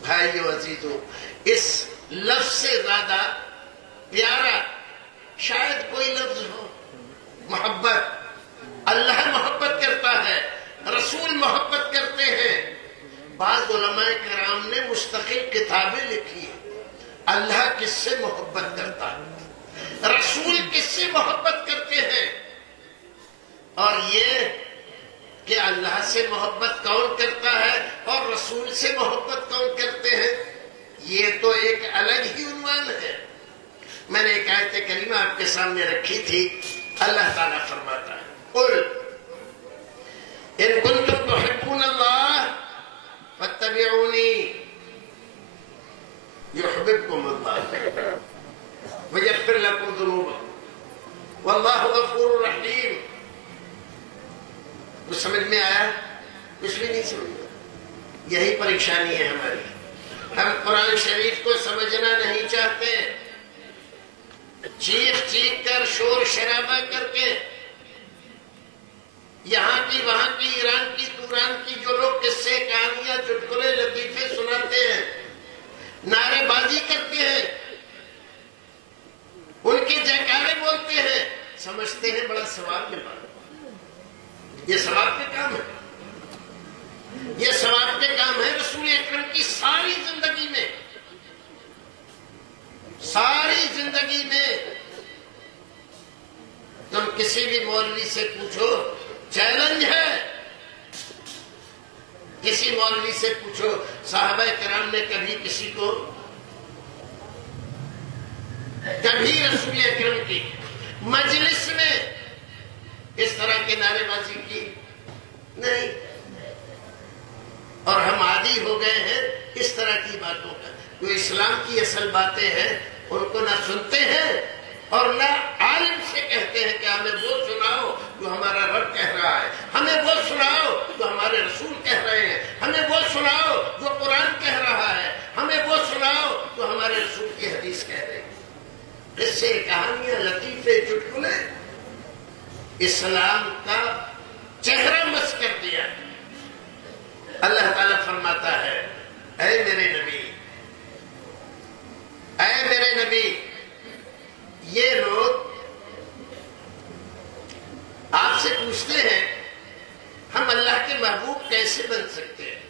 بھائیو عزیزو, اس لفظ سے زیادہ پیارا شاید کوئی لفظ ہو. محبت, اللہ محبت کرتا ہے, رسول محبت کرتے ہیں. بعض علماء کرام نے مستقل کتابیں لکھی ہیں. اللہ کس سے محبت کرتا ہے, رسول کس سے محبت کرتے ہیں, اور یہ کہ اللہ سے محبت کون کرتا ہے اور رسول سے محبت کون کرتے ہیں, یہ تو ایک الگ ہی عنوان ہے. میں نے ایک آیت کریمہ آپ کے سامنے رکھی تھی. اللہ تعالیٰ فرماتا ہے قل ان کنتم تحبون اللہ فاتبعونی يحببكم الله ويغفر لكم ذنوبكم والله غفور رحيم. کچھ سمجھ میں آیا؟ کچھ بھی نہیں سمجھ میں. یہی پریشانی ہے ہماری. ہم قرآن شریف کو سمجھنا نہیں چاہتے. چیخ چیخ کر, شور شرابہ کر کے, یہاں کی وہاں کی, ایران کی توران کی جو لوگ قصے کہانیاں چٹکلے لطیفے سناتے ہیں, نعرے بازی کرتے ہیں, ان کے جیکارے بولتے ہیں, سمجھتے ہیں بڑا ثواب ملا. یہ ثواب کے کام ہے, یہ ثواب کے کام ہے. رسول اکرم کی ساری زندگی میں, ساری زندگی میں تم کسی بھی مولوی سے پوچھو, چیلنج ہے, کسی مولوی سے پوچھو صحابہ کرام نے کبھی کسی کو, کبھی رسول اکرم کی مجلس میں اس طرح کے نعرے بازی کی نہیں. اور ہم عادی ہو گئے ہیں اس طرح کی باتوں کا. جو اسلام کی اصل باتیں ہیں ان کو نہ سنتے ہیں اور نہ عالم سے کہتے ہیں کہ ہمیں وہ سناؤ جو ہمارا رب کہہ رہا ہے, ہمیں وہ سناؤ جو ہمارے رسول کہہ رہے ہیں, ہمیں وہ سناؤ جو قرآن کہہ رہا ہے, ہمیں وہ سناؤ جو ہمارے رسول کی حدیث کہہ رہے ہیں. قصے, کہانیاں, لطیفے, چٹکلے اسلام کا چہرہ مس کر دیا. اللہ تعالیٰ فرماتا ہے اے میرے نبی, اے میرے نبی, یہ لوگ آپ سے پوچھتے ہیں ہم اللہ کے محبوب کیسے بن سکتے ہیں,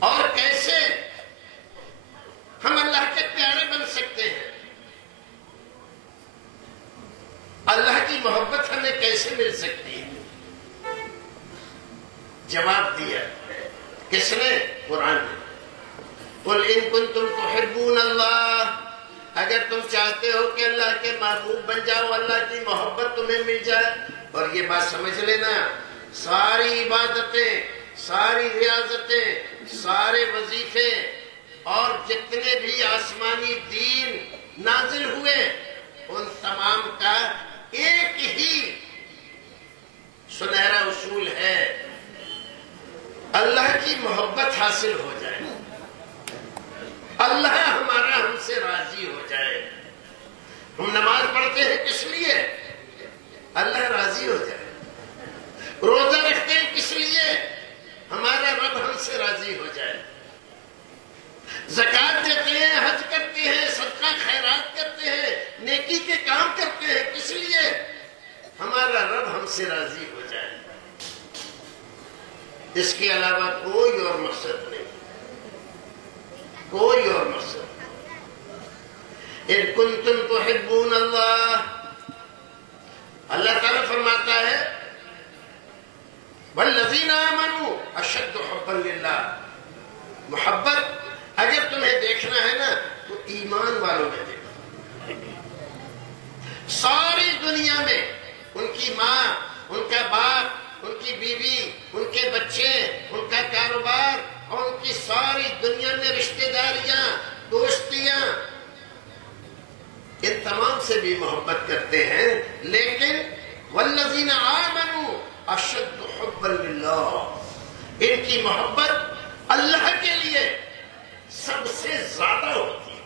اور کیسے ہم اللہ کے پیارے بن سکتے ہیں, اللہ کی محبت ہمیں کیسے مل سکتی ہے. جواب دیا کس نے؟ قرآن نے. قل ان کنتم تحبون اللہ, اگر تم چاہتے ہو کہ اللہ کے محبوب بن جاؤ, اللہ کی محبت تمہیں مل جائے. اور یہ بات سمجھ لینا, ساری عبادتیں, ساری ریاضتیں, سارے وظیفے اور جتنے بھی آسمانی دین نازل ہوئے ان تمام کا ایک ہی سنہرا اصول ہے, اللہ کی محبت حاصل ہو جائے, اللہ ہمارا ہم سے راضی ہو جائے. ہم نماز پڑھتے ہیں کس لیے؟ اللہ راضی ہو جائے. روزہ رکھتے ہیں کس لیے؟ ہمارا رب ہم سے راضی ہو جائے. زکات دیتے ہیں، حج کرتے ہیں، صدقہ خیرات کرتے ہیں، نیکی کے کام کرتے ہیں کس لیے؟ ہمارا رب ہم سے راضی ہو جائے. اس کے علاوہ کوئی اور مقصد نہیں، کوئی اور مقصد نہیں. ان کنتم تحبون اللہ، اللہ تعالیٰ فرماتا ہے والذین آمنوا اشد حبا للہ. محبت اگر تمہیں دیکھنا ہے نا تو ایمان والوں میں دیکھو. ساری دنیا میں ان کی ماں، ان کا باپ، ان کی بیوی، ان کے بچے، ان کا کاروبار اور ان کی ساری دنیا میں رشتہ داریاں، دوستیاں، ان تمام سے بھی محبت کرتے ہیں. لیکن والذین آمنوا اشد حبا للہ، ان کی محبت اللہ کے لیے سب سے زیادہ ہوتی ہے.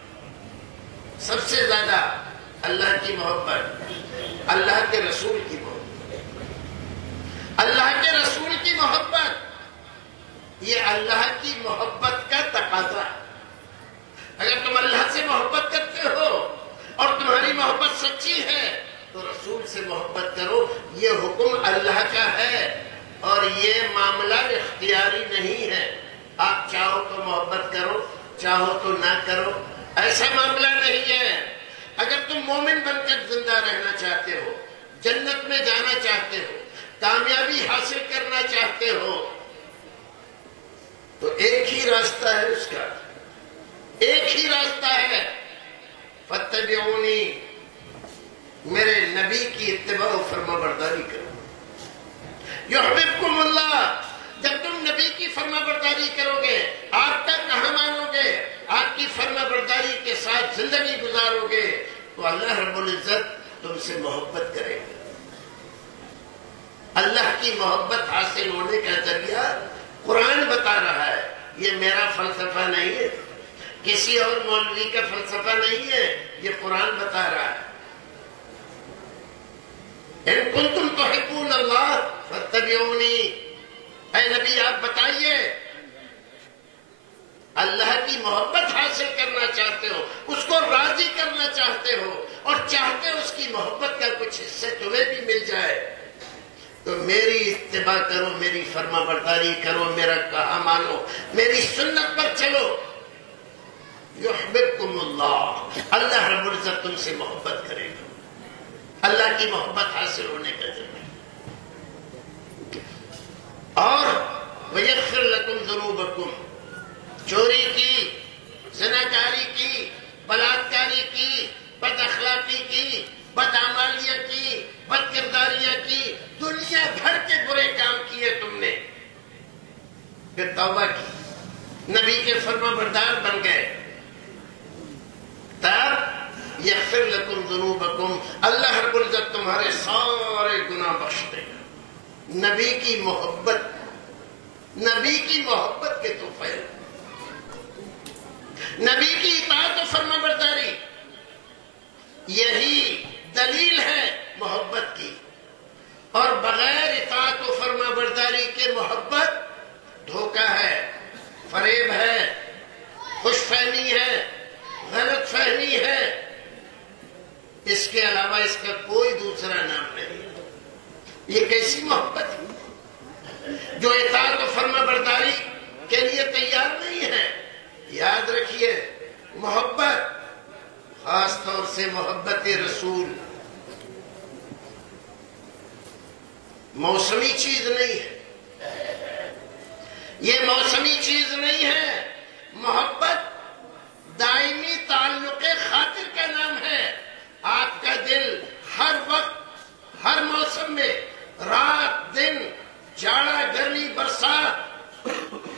سب سے زیادہ اللہ کی محبت، اللہ کے رسول کی محبت. اللہ کے رسول کی محبت یہ اللہ کی محبت کا تقاضا ہے. اگر تم اللہ سے محبت کرتے ہو اور تمہاری محبت سچی ہے تو رسول سے محبت کرو. یہ حکم اللہ کا ہے اور یہ معاملہ اختیاری نہیں ہے. آپ چاہو تو محبت کرو، چاہو تو نہ کرو، ایسا معاملہ نہیں ہے. اگر تم مومن بن کر زندہ رہنا چاہتے ہو، جنت میں جانا چاہتے ہو، کامیابی حاصل کرنا چاہتے ہو تو ایک ہی راستہ ہے. اس کا ایک ہی راستہ ہے، فاتبعونی، میرے نبی کی اتباع و فرما برداری کرو. یحببکم اللہ، جب تم نبی کی فرما برداری کرو گے، آپ کا کہا مانو گے، آپ کی فرما برداری کے ساتھ زندگی گزارو گے تو اللہ رب العزت تم سے محبت کرے گا. اللہ کی محبت حاصل ہونے کا ذریعہ قرآن بتا رہا ہے. یہ میرا فلسفہ نہیں ہے، کسی اور مولوی کا فلسفہ نہیں ہے، یہ قرآن بتا رہا ہے. ان کنتم تحبون اللہ فاتبعونی، اے نبی آپ بتائیے، اللہ کی محبت حاصل کرنا چاہتے ہو، اس کو راضی کرنا چاہتے ہو اور چاہتے ہو اس کی محبت کا کچھ حصے تمہیں بھی مل جائے تو میری اتباع کرو، میری فرما برداری کرو، میرا کہا مانو، میری سنت پر چلو. یحببکم اللہ، اللہ رب العزت تم سے محبت کرے گا. اللہ کی محبت حاصل ہونے کا ذریعہ. اور وَيَغْفِرْ لَكُمْ ذُنُوبَكُمْ، چوری کی، زناکاری کی، بلاکاری کی، بد اخلاقی کی، بدعمالیہ کی، بد کرداریاں کی، دنیا بھر کے برے کام کیے تم نے، پھر توبہ کی، نبی کے فرما بردار بن گئے، تب یغفر لکم ذنوبکم، اللہ رب العزت تمہارے سارے گناہ بخش دے گا. نبی کی محبت، نبی کی محبت کے توفیل، نبی کی اطاعت و فرما برداری، یہی دلیل ہے محبت کی. اور بغیر اطاعت و فرما برداری کے محبت دھوکہ ہے، فریب ہے، خوش فہمی ہے، غلط فہمی ہے. اس کے علاوہ اس کا کوئی دوسرا نام نہیں. یہ کیسی محبت ہے جو اطاعت و فرما برداری کے لیے تیار نہیں ہے؟ یاد رکھیے، محبت، خاص طور سے محبت رسول، موسمی چیز نہیں ہے. یہ موسمی چیز نہیں ہے. محبت دائمی تعلق خاطر کا نام ہے. آپ کا دل ہر وقت، ہر موسم میں، رات دن، جاڑا گرمی برسات،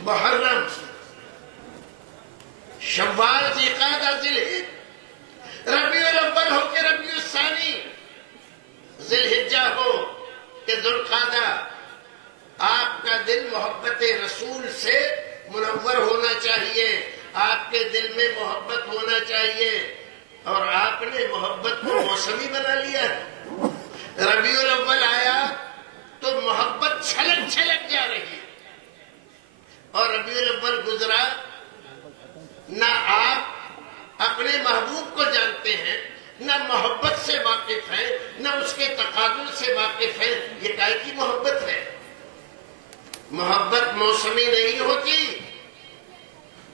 محرم شوال ذوالقعدہ ذوالحجہ، ربیع الاول ہو کے ربیع الثانی، ذوالحجہ ہو کہ ذوالقعدہ، آپ کا دل محبت رسول سے منور ہونا چاہیے. آپ کے دل میں محبت ہونا چاہیے، اور آپ نے محبت کو موسمی بنا لیا ہے۔ ربیع الاول آیا تو محبت چھلک چھلک جا رہی ہے، اور ربیع الاول گزرا، نہ آپ اپنے محبوب کو جانتے ہیں، نہ محبت سے واقف ہیں، نہ اس کے تقاضوں سے واقف ہیں۔ یہ کائے کی محبت ہے؟ محبت موسمی نہیں ہوتی،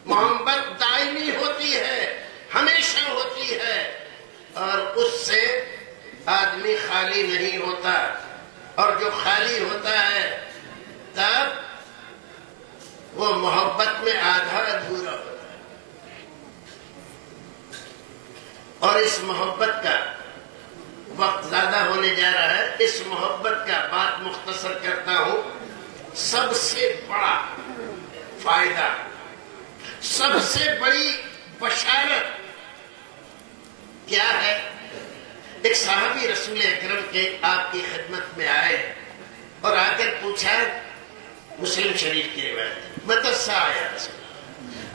محبت دائمی ہوتی ہے، ہمیشہ ہوتی ہے، اور اس سے آدمی خالی نہیں ہوتا، اور جو خالی ہوتا ہے تب وہ محبت میں آدھا ادھورا ہوتا ہے۔ اور اس محبت کا وقت زیادہ ہونے جا رہا ہے، اس محبت کا بات مختصر کرتا ہوں۔ سب سے بڑا فائدہ، سب سے بڑی بشارت کیا ہے؟ ایک صحابی رسول اکرم کے آپ کی خدمت میں آئے اور آ کر پوچھا، مسلم شریف کی روایت، متى آیا رسول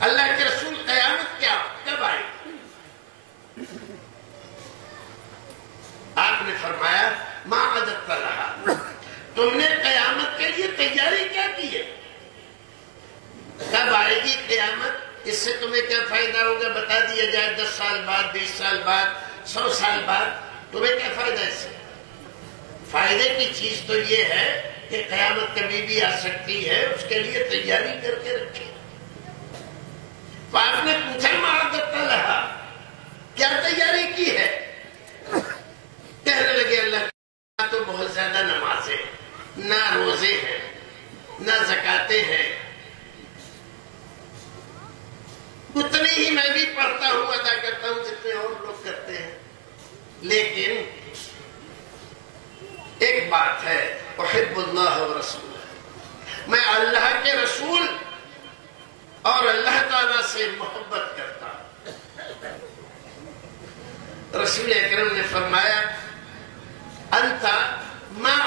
اللہ کے رسول، قیامت کیا کب آئے؟ آپ نے فرمایا، ما عددت لها، تم نے قیامت کے لیے تیاری کیا کی ہے؟ کب آئے گی قیامت؟ اس سے تمہیں کیا فائدہ ہوگا بتا دیا جائے، 10 سال بعد، 20 سال بعد، 100 سال بعد، تمہیں کیا فائدہ اس سے؟ فائدے کی چیز تو یہ ہے کہ قیامت کبھی بھی آ سکتی ہے، اس کے لیے تیاری کر کے رکھیں۔ تو آپ نے پوچھا، ما عددت لها، کیا تیاری کی ہے؟ کہنے لگے، اللہ تو بہت زیادہ نمازیں، نہ روزے ہیں، نہ زکاتیں ہیں، اتنی ہی میں بھی پڑھتا ہوں، ادا کرتا ہوں جتنے اور لوگ کرتے ہیں، لیکن ایک بات ہے، احب اللہ و رسولہ، میں اللہ کے رسول اور اللہ تعالیٰ سے محبت کرتا ہوں۔ رسول اکرم نے فرمایا، انت مع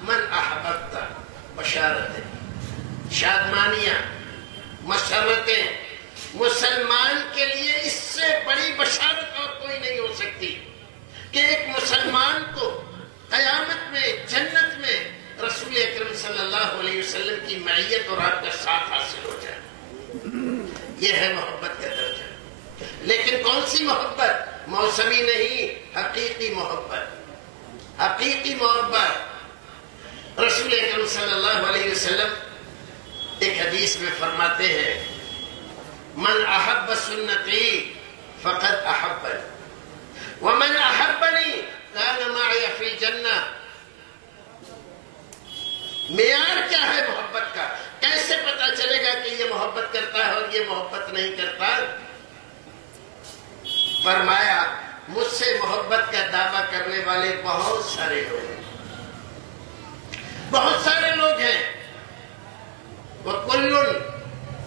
من احببت، بشارتیں، شادمانیاں، مسرتیں، مسلمان کے لیے اس سے بڑی بشارت اور کوئی نہیں ہو سکتی کہ ایک مسلمان کو قیامت میں، جنت میں رسول اکرم صلی اللہ علیہ وسلم کی معیت اور آپ کا ساتھ حاصل ہو جائے۔ یہ ہے محبت کا درجہ۔ لیکن کون سی محبت؟ موسمی نہیں، حقیقی محبت، حقیقی محبت۔ رسول اکرم صلی اللہ علیہ وسلم ایک حدیث میں فرماتے ہیں، من احب سنتی فقد احبنی ومن احبنی کان معی فی الجنہ۔ معیار کیا ہے محبت کا؟ کیسے پتا چلے گا کہ یہ محبت کرتا ہے اور یہ محبت نہیں کرتا؟ فرمایا، مجھ سے محبت کا دعویٰ کرنے والے بہت سارے لوگ ہیں، بہت سارے لوگ ہیں، وَكُلٌّ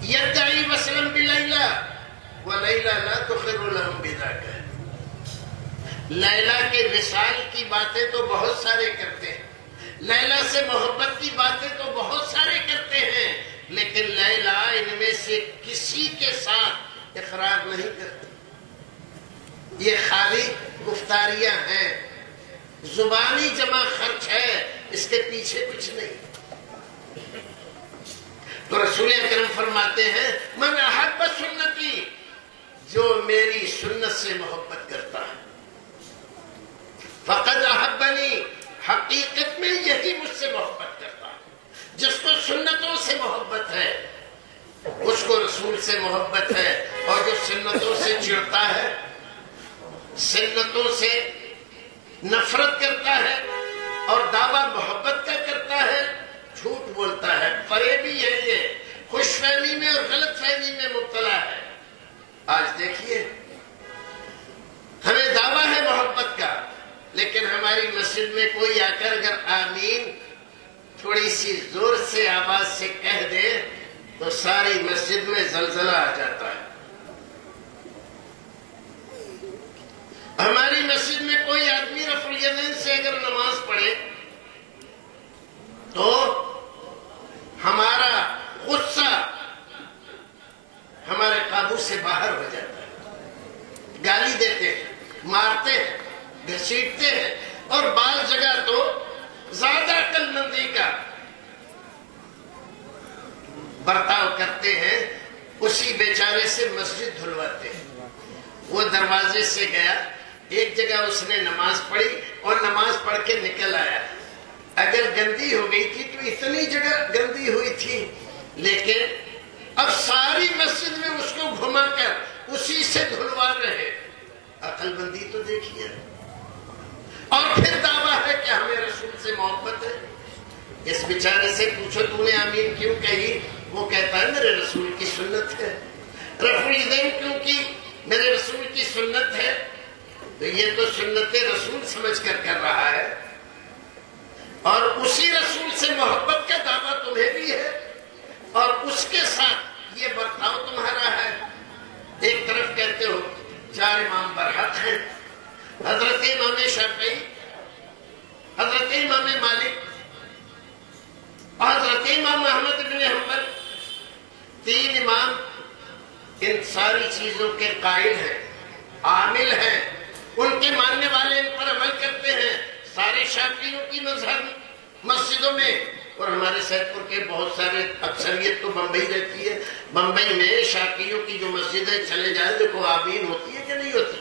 يَدَّعِي وَسْلًا بِلَيْلَا وَلَيْلَا لَا تُخِرُّ لَهُمْ بِذَاكَ۔ لیلا کے وصال کی باتیں تو بہت سارے کرتے ہیں، لیلا سے محبت کی باتیں تو بہت سارے کرتے ہیں، لیکن لیلا ان میں سے کسی کے ساتھ اقرار نہیں کرتی۔ یہ خالی گفتاریاں ہیں، زبانی جمع خرچ ہے، اس کے پیچھے کچھ نہیں۔ تو رسول اکرم فرماتے ہیں، من احب سنتی، جو میری سنت سے محبت کرتا ہے، فقد احبنی، حقیقت میں یہی مجھ سے محبت کرتا ہے۔ جس کو سنتوں سے محبت ہے اس کو رسول سے محبت ہے، اور جو سنتوں سے چڑھتا ہے، سنتوں سے نفرت کرتا ہے اور دعویٰ محبت کا کرتا ہے، جھوٹ بولتا ہے، فریبی ہے، یہ خوش فہمی میں اور غلط فہمی میں مبتلا ہے۔ آج دیکھیے، ہمیں دعویٰ ہے محبت کا، لیکن ہماری مسجد میں کوئی آ کر اگر آمین تھوڑی سی زور سے آواز سے کہہ دے تو ساری مسجد میں زلزلہ آ جاتا ہے۔ ہماری مسجد میں کوئی آدمی رفع الیدین سے اگر نماز پڑھے تو ہمارا غصہ ہمارے قابو سے برتاؤ کرتے ہیں اسی بیچارے سے مسجد دھلواتے ہیں. وہ دروازے سے گیا, ایک جگہ اس نے نماز پڑھی اور نماز پڑھ کے نکل آیا. اگر گندی ہو گئی تھی تو اتنی جگہ گندی ہوئی تھی, لیکن اب ساری مسجد میں اس کو گھما کر اسی سے دھلوا رہے. عقل بندی تو دیکھیے. اور پھر دعویٰ ہے کہ ہمیں رسول سے محبت ہے. اس بیچارے سے پوچھو تو نے آمین کیوں کہی؟ وہ کہتا ہے میرے رسول کی سنت ہے. رفع الیدین کیوں کی؟ میرے رسول کی سنت ہے. تو یہ تو سنت رسول سمجھ کر کر رہا ہے, اور اسی رسول سے محبت کا دعویٰ تمہیں بھی ہے, اور اس کے ساتھ یہ برتاؤ تمہارا ہے. ایک طرف کہتے ہو 4 امام برحق ہیں, حضرت امام شافعی, حضرت امام مالک, حضرت امام احمد بن حنبل, 3 امام ان ساری چیزوں کے قائل ہیں, عامل ہیں, ان کے ماننے والے ان پر عمل کرتے ہیں. سارے شافعیوں کی مذہب مسجدوں میں, اور ہمارے سیدپور کے بہت سارے, اکثریت تو بمبئی رہتی ہے, بمبئی میں شافعیوں کی جو مسجدیں چلے جائیں دیکھو آمین ہوتی ہے کہ نہیں ہوتی,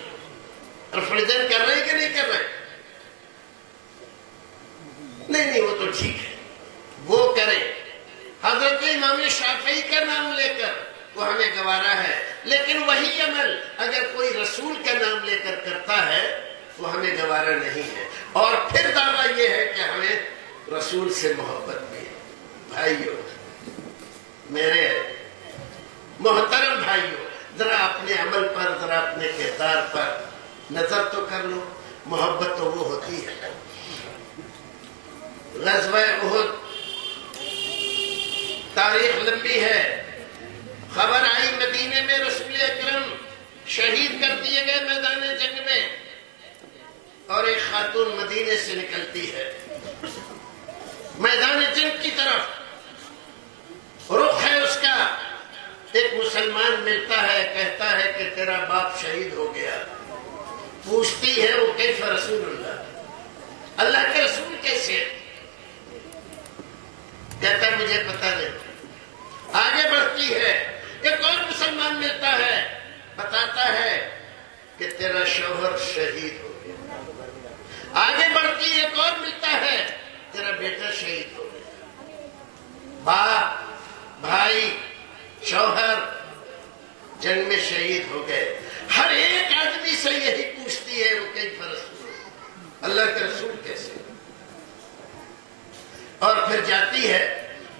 رفع الیدین کر رہے ہیں کہ نہیں کر رہے؟ نہیں وہ تو ٹھیک ہے, وہ کریں. حضرت امام شافعی کا نام لے کر وہ ہمیں گوارا ہے, لیکن وہی عمل اگر کوئی رسول کا نام لے کر کرتا ہے وہ ہمیں گوارا نہیں ہے. اور پھر دعویٰ یہ ہے کہ ہمیں رسول سے محبت بھی ہے. بھائیو, میرے محترم بھائیو, ذرا اپنے عمل پر, ذرا اپنے کردار پر نظر تو کر لو. محبت تو وہ ہوتی ہے. غزوہ احد تاریخ لمبی ہے. خبر آئی مدینے میں رسول اکرم شہید کر دیے گئے میدان جنگ میں, اور ایک خاتون مدینے سے نکلتی ہے میدان جنگ کی طرف. رخ ہے اس کا, ایک مسلمان ملتا ہے, کہتا ہے کہ تیرا باپ شہید ہو گیا. پوچھتی ہے وہ کیف رسول اللہ, اللہ کے رسول کیسے؟ کہتا ہے مجھے پتہ نہیں. آگے بڑھتی ہے, ایک اور مسلمان ملتا ہے, بتاتا ہے کہ تیرا شوہر شہید ہو گیا. آگے بڑھتی ایک اور ملتا ہے, تیرا بیٹا شہید ہو گیا. باپ, بھائی, شوہر جنگ میں شہید ہو گئے. ہر ایک آدمی سے یہی پوچھتی ہے وہ کیف رسول, اللہ کے رسول کیسے؟ اور پھر جاتی ہے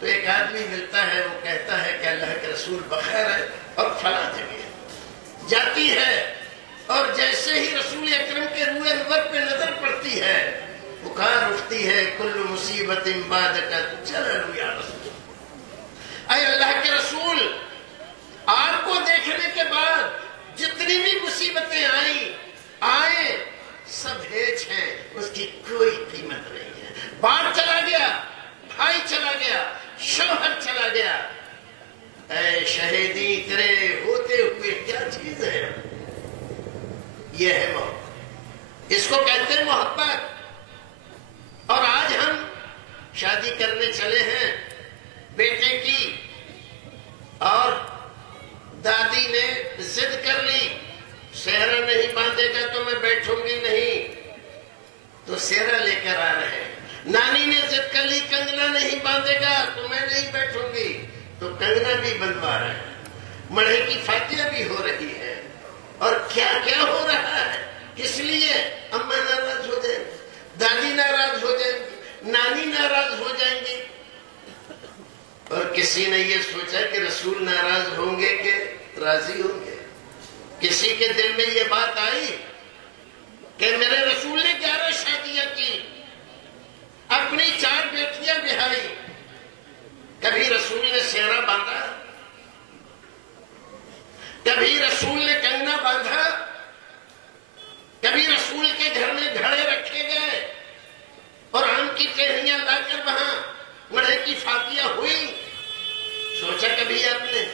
تو ایک آدمی ملتا ہے, وہ کہتا ہے کہ اللہ کے رسول بخیر ہے اور فلاں جگہ. جاتی ہے اور جیسے ہی رسول اکرم کے روح انور پہ نظر پڑتی ہے, بخار اٹھتی ہے, کل مصیبت بعدک چلو یا رسول. اے اللہ کے رسول, آپ کو دیکھنے کے بعد جتنی بھی مصیبتیں آئیں سب ہیچ ہیں, اس کی کوئی قیمت نہیں ہے. باپ چلا گیا, بھائی چلا گیا, شوہر چلا گیا, اے شہیدی تیرے ہوتے ہوئے کیا چیز ہے؟ یہ ہے محبت, اس کو کہتے ہیں محبت. اور آج ہم شادی کرنے چلے ہیں بیٹے کی, اور دادی نے ضد کر لی, سہرا نہیں باندھے گا تو میں بیٹھوں گی نہیں, تو سہرا لے کر آ رہے ہیں. نانی نے ضد کر لی, کنگنا نہیں باندھے گا تو میں نہیں بیٹھوں گی, تو کنگنا بھی بندوا رہے ہیں. مڑھے کی فاتحہ بھی ہو رہی ہے, اور کیا کیا ہو رہا ہے. کس لیے؟ اماں ناراض ہو جائیں گی, دادی ناراض ہو جائیں گی, نانی ناراض ہو جائیں گی. اور کسی نے یہ سوچا کہ رسول ناراض ہوں گے کہ راضی ہوں گے؟ کسی کے دل میں یہ بات آئی کہ میرے رسول نے 11 شادیاں کی, اپنی 4 بیٹیاں بہائی, کبھی رسول نے سہرا باندھا, کبھی رسول نے کنگنا باندھا, کبھی رسول کے گھر میں گھڑے رکھے گئے اور آم کی ٹہنیاں لا کر وہاں مڑھے کی فاتحہ ہوئی. سوچا کبھی آپ نے؟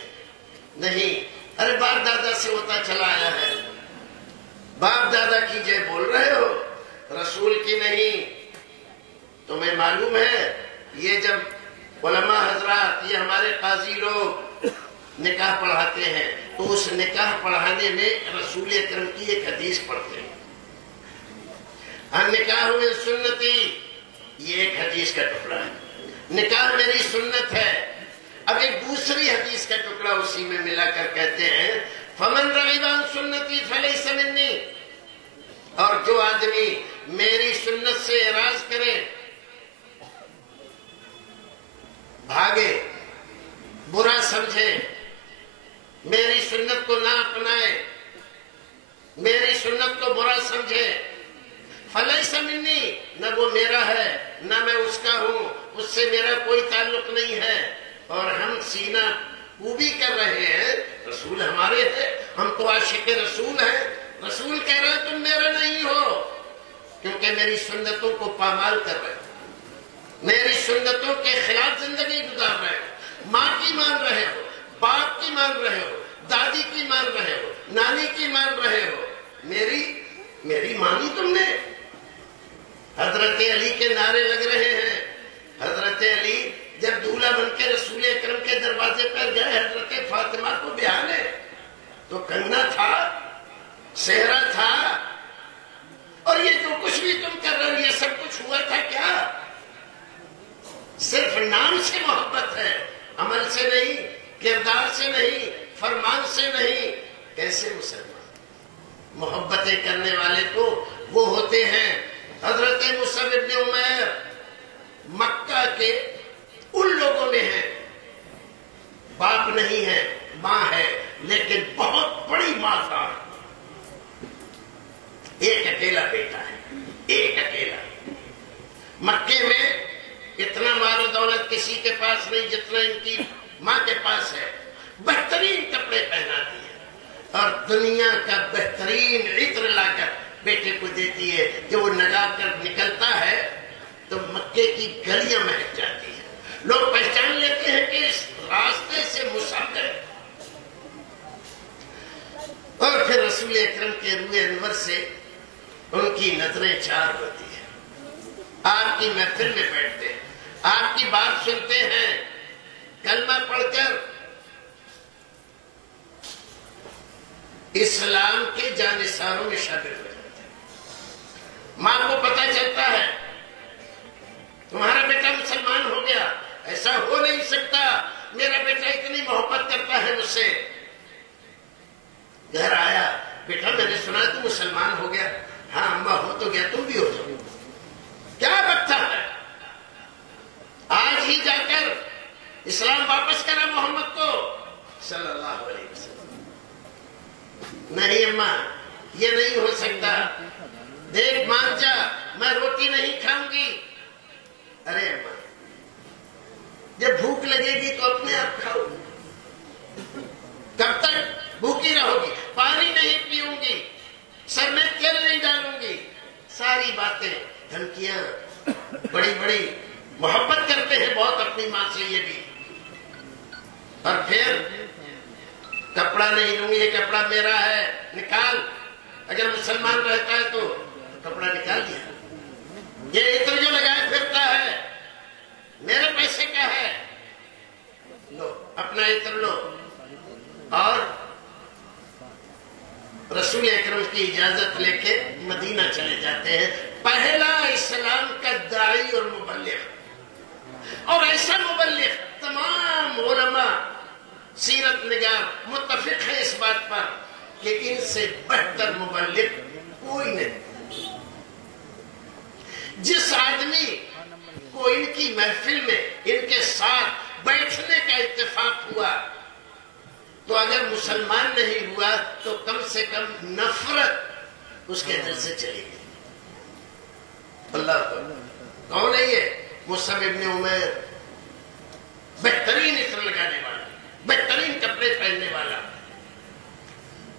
نہیں. ارے باپ دادا سے ہوتا چلا آیا ہے, باپ دادا کی جے بول رہے ہو, رسول کی نہیں. تمہیں معلوم ہے یہ جب علماء حضرات، یہ ہمارے قاضی لوگ نکاح پڑھاتے ہیں تو اس نکاح پڑھانے میں رسول اکرم کی ایک حدیث پڑھتے ہیں، نکاح میں سنتی، یہ ایک حدیث کا ٹکڑا ہے، نکاح میری سنت ہے۔ اب ایک دوسری حدیث کا ٹکڑا اسی میں ملا کر کہتے ہیں فمن رغب عن سنتی فلیس منی، اور جو آدمی میری سنت سے اعراض کرے، بھاگے، برا سمجھے، میری سنت کو نہ اپنائے، میری سنت کو برا سمجھے، فلیس منی، نہ وہ میرا ہے نہ میں اس کا ہوں، اس سے میرا کوئی تعلق نہیں ہے۔ اور ہم سینہ خوبی کر رہے ہیں، رسول ہمارے ہیں، ہم تو عاشق رسول ہیں، رسول کہہ رہے ہیں تم میرے نہیں ہو، کیونکہ میری سنتوں کو پامال کر رہے ہو، میری سنتوں کے خلاف زندگی گزار رہے ہو، ماں کی مان رہے ہو، باپ کی مان رہے ہو، دادی کی مان رہے ہو، نانی کی مان رہے ہو، میری مانی تم نے۔ حضرت علی کے نعرے لگ رہے ہیں۔ حضرت علی جب دولہا بن کے رسول اکرم کے دروازے پر گئے حضرت فاطمہ کو بیانے، تو کنگنا تھا، سہرا تھا، اور یہ جو کچھ بھی تم کر رہے ہو یہ سب کچھ ہوا تھا کیا؟ صرف نام سے محبت ہے، عمل سے نہیں، کردار سے نہیں، فرمان سے نہیں۔ کیسے مسلمان؟ محبتیں کرنے والے تو وہ ہوتے ہیں۔ حضرت مصعب ابن عمیر مکہ کے ان لوگوں میں ہیں، باپ نہیں ہے، ماں ہے، لیکن بہت بڑی ماں تھا، ایک اکیلا بیٹا ہے، ایک اکیلا۔ مکے میں اتنا مال و دولت کسی کے پاس نہیں جتنا ان کی ماں کے پاس ہے، بہترین کپڑے پہناتی ہے اور دنیا کا بہترین عطر لا کر بیٹے کو دیتی ہے، جو وہ لگا کر نکلتا ہے تو مکے کی گلیاں مہک جاتی ہیں، لوگ پہچان لیتے ہیں کہ اس راستے سے مصعب ہے۔ اور پھر رسول اکرم کے روئے انور سے ان کی نظریں چار ہوتی ہیں، آپ کی محفل میں بیٹھتے ہیں، آپ کی بات سنتے ہیں، کلمہ پڑھ کر اسلام کے جانثاروں میں شامل ہو جاتے ہیں۔ ماں کو پتہ چلتا ہے تمہارا بیٹا مسلمان ہو گیا، ایسا ہو نہیں سکتا، میرا بیٹا اتنی محبت کرتا ہے مجھ سے۔ گھر آیا، بیٹا میں نے سنا تو مسلمان ہو گیا۔ ہاں اماں ہو تو گیا، تم بھی ہو جاؤ۔ کیا بتا ہے؟ آج ہی جا کر اسلام واپس کرا محمد کو صلی اللہ علیہ وسلم۔ نہیں اماں یہ نہیں ہو سکتا، دیکھ مان جا، میں روٹی نہیں کھاؤں گی۔ ارے اماں جب بھوک لگے گی تو اپنے آپ کھاؤ، کب تک بھوکی رہو گی؟ پانی نہیں پیوں گی، سر میں تیل نہیں ڈالوں گی، ساری باتیں، دھمکیاں، بڑی بڑی محبت کرتے ہیں بہت اپنی ماں سے یہ بھی۔ اور پھر کپڑا نہیں لوں گی، یہ کپڑا میرا ہے، نکال۔ اگر مسلمان رہتا ہے تو کپڑا نکال دیا، یہ عطر جو لگائے پھرتا ہے میرے پیسے کا ہے، لو اپنا عطر لو۔ اور رسول اکرم کی اجازت لے کے مدینہ چلے جاتے ہیں، پہلا اسلام کا داعی اور مبلغ، اور ایسا مبلغ تمام علماء سیرت نگار متفق ہے اس بات پر کہ ان سے بہتر مبلغ کوئی نہیں۔ جس آدمی کو ان کی محفل میں ان کے ساتھ بیٹھنے کا اتفاق ہوا تو اگر مسلمان نہیں ہوا تو کم سے کم نفرت اس کے دل سے چلی گئی۔ اللہ کون ہے یہ؟ مصعب ابن عمیر، بہترین عطر لگانے والا، بہترین کپڑے پہننے والا،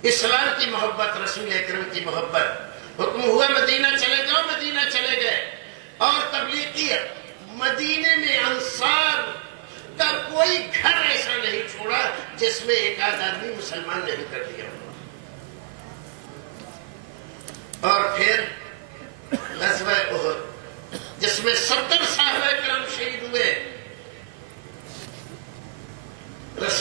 اسلام کی محبت، رسول اکرم کی محبت۔ حکم ہوا مدینہ چلے جاؤ، مدینہ چلے گئے، اور تبلیغ کی۔ مدینے میں انصار کا کوئی گھر ایسا نہیں چھوڑا جس میں ایک آدھ آدمی مسلمان نہیں کر دیا۔ اور پھر غزوہ احد جس میں 70 صحابہ کرام شہید ہوئے،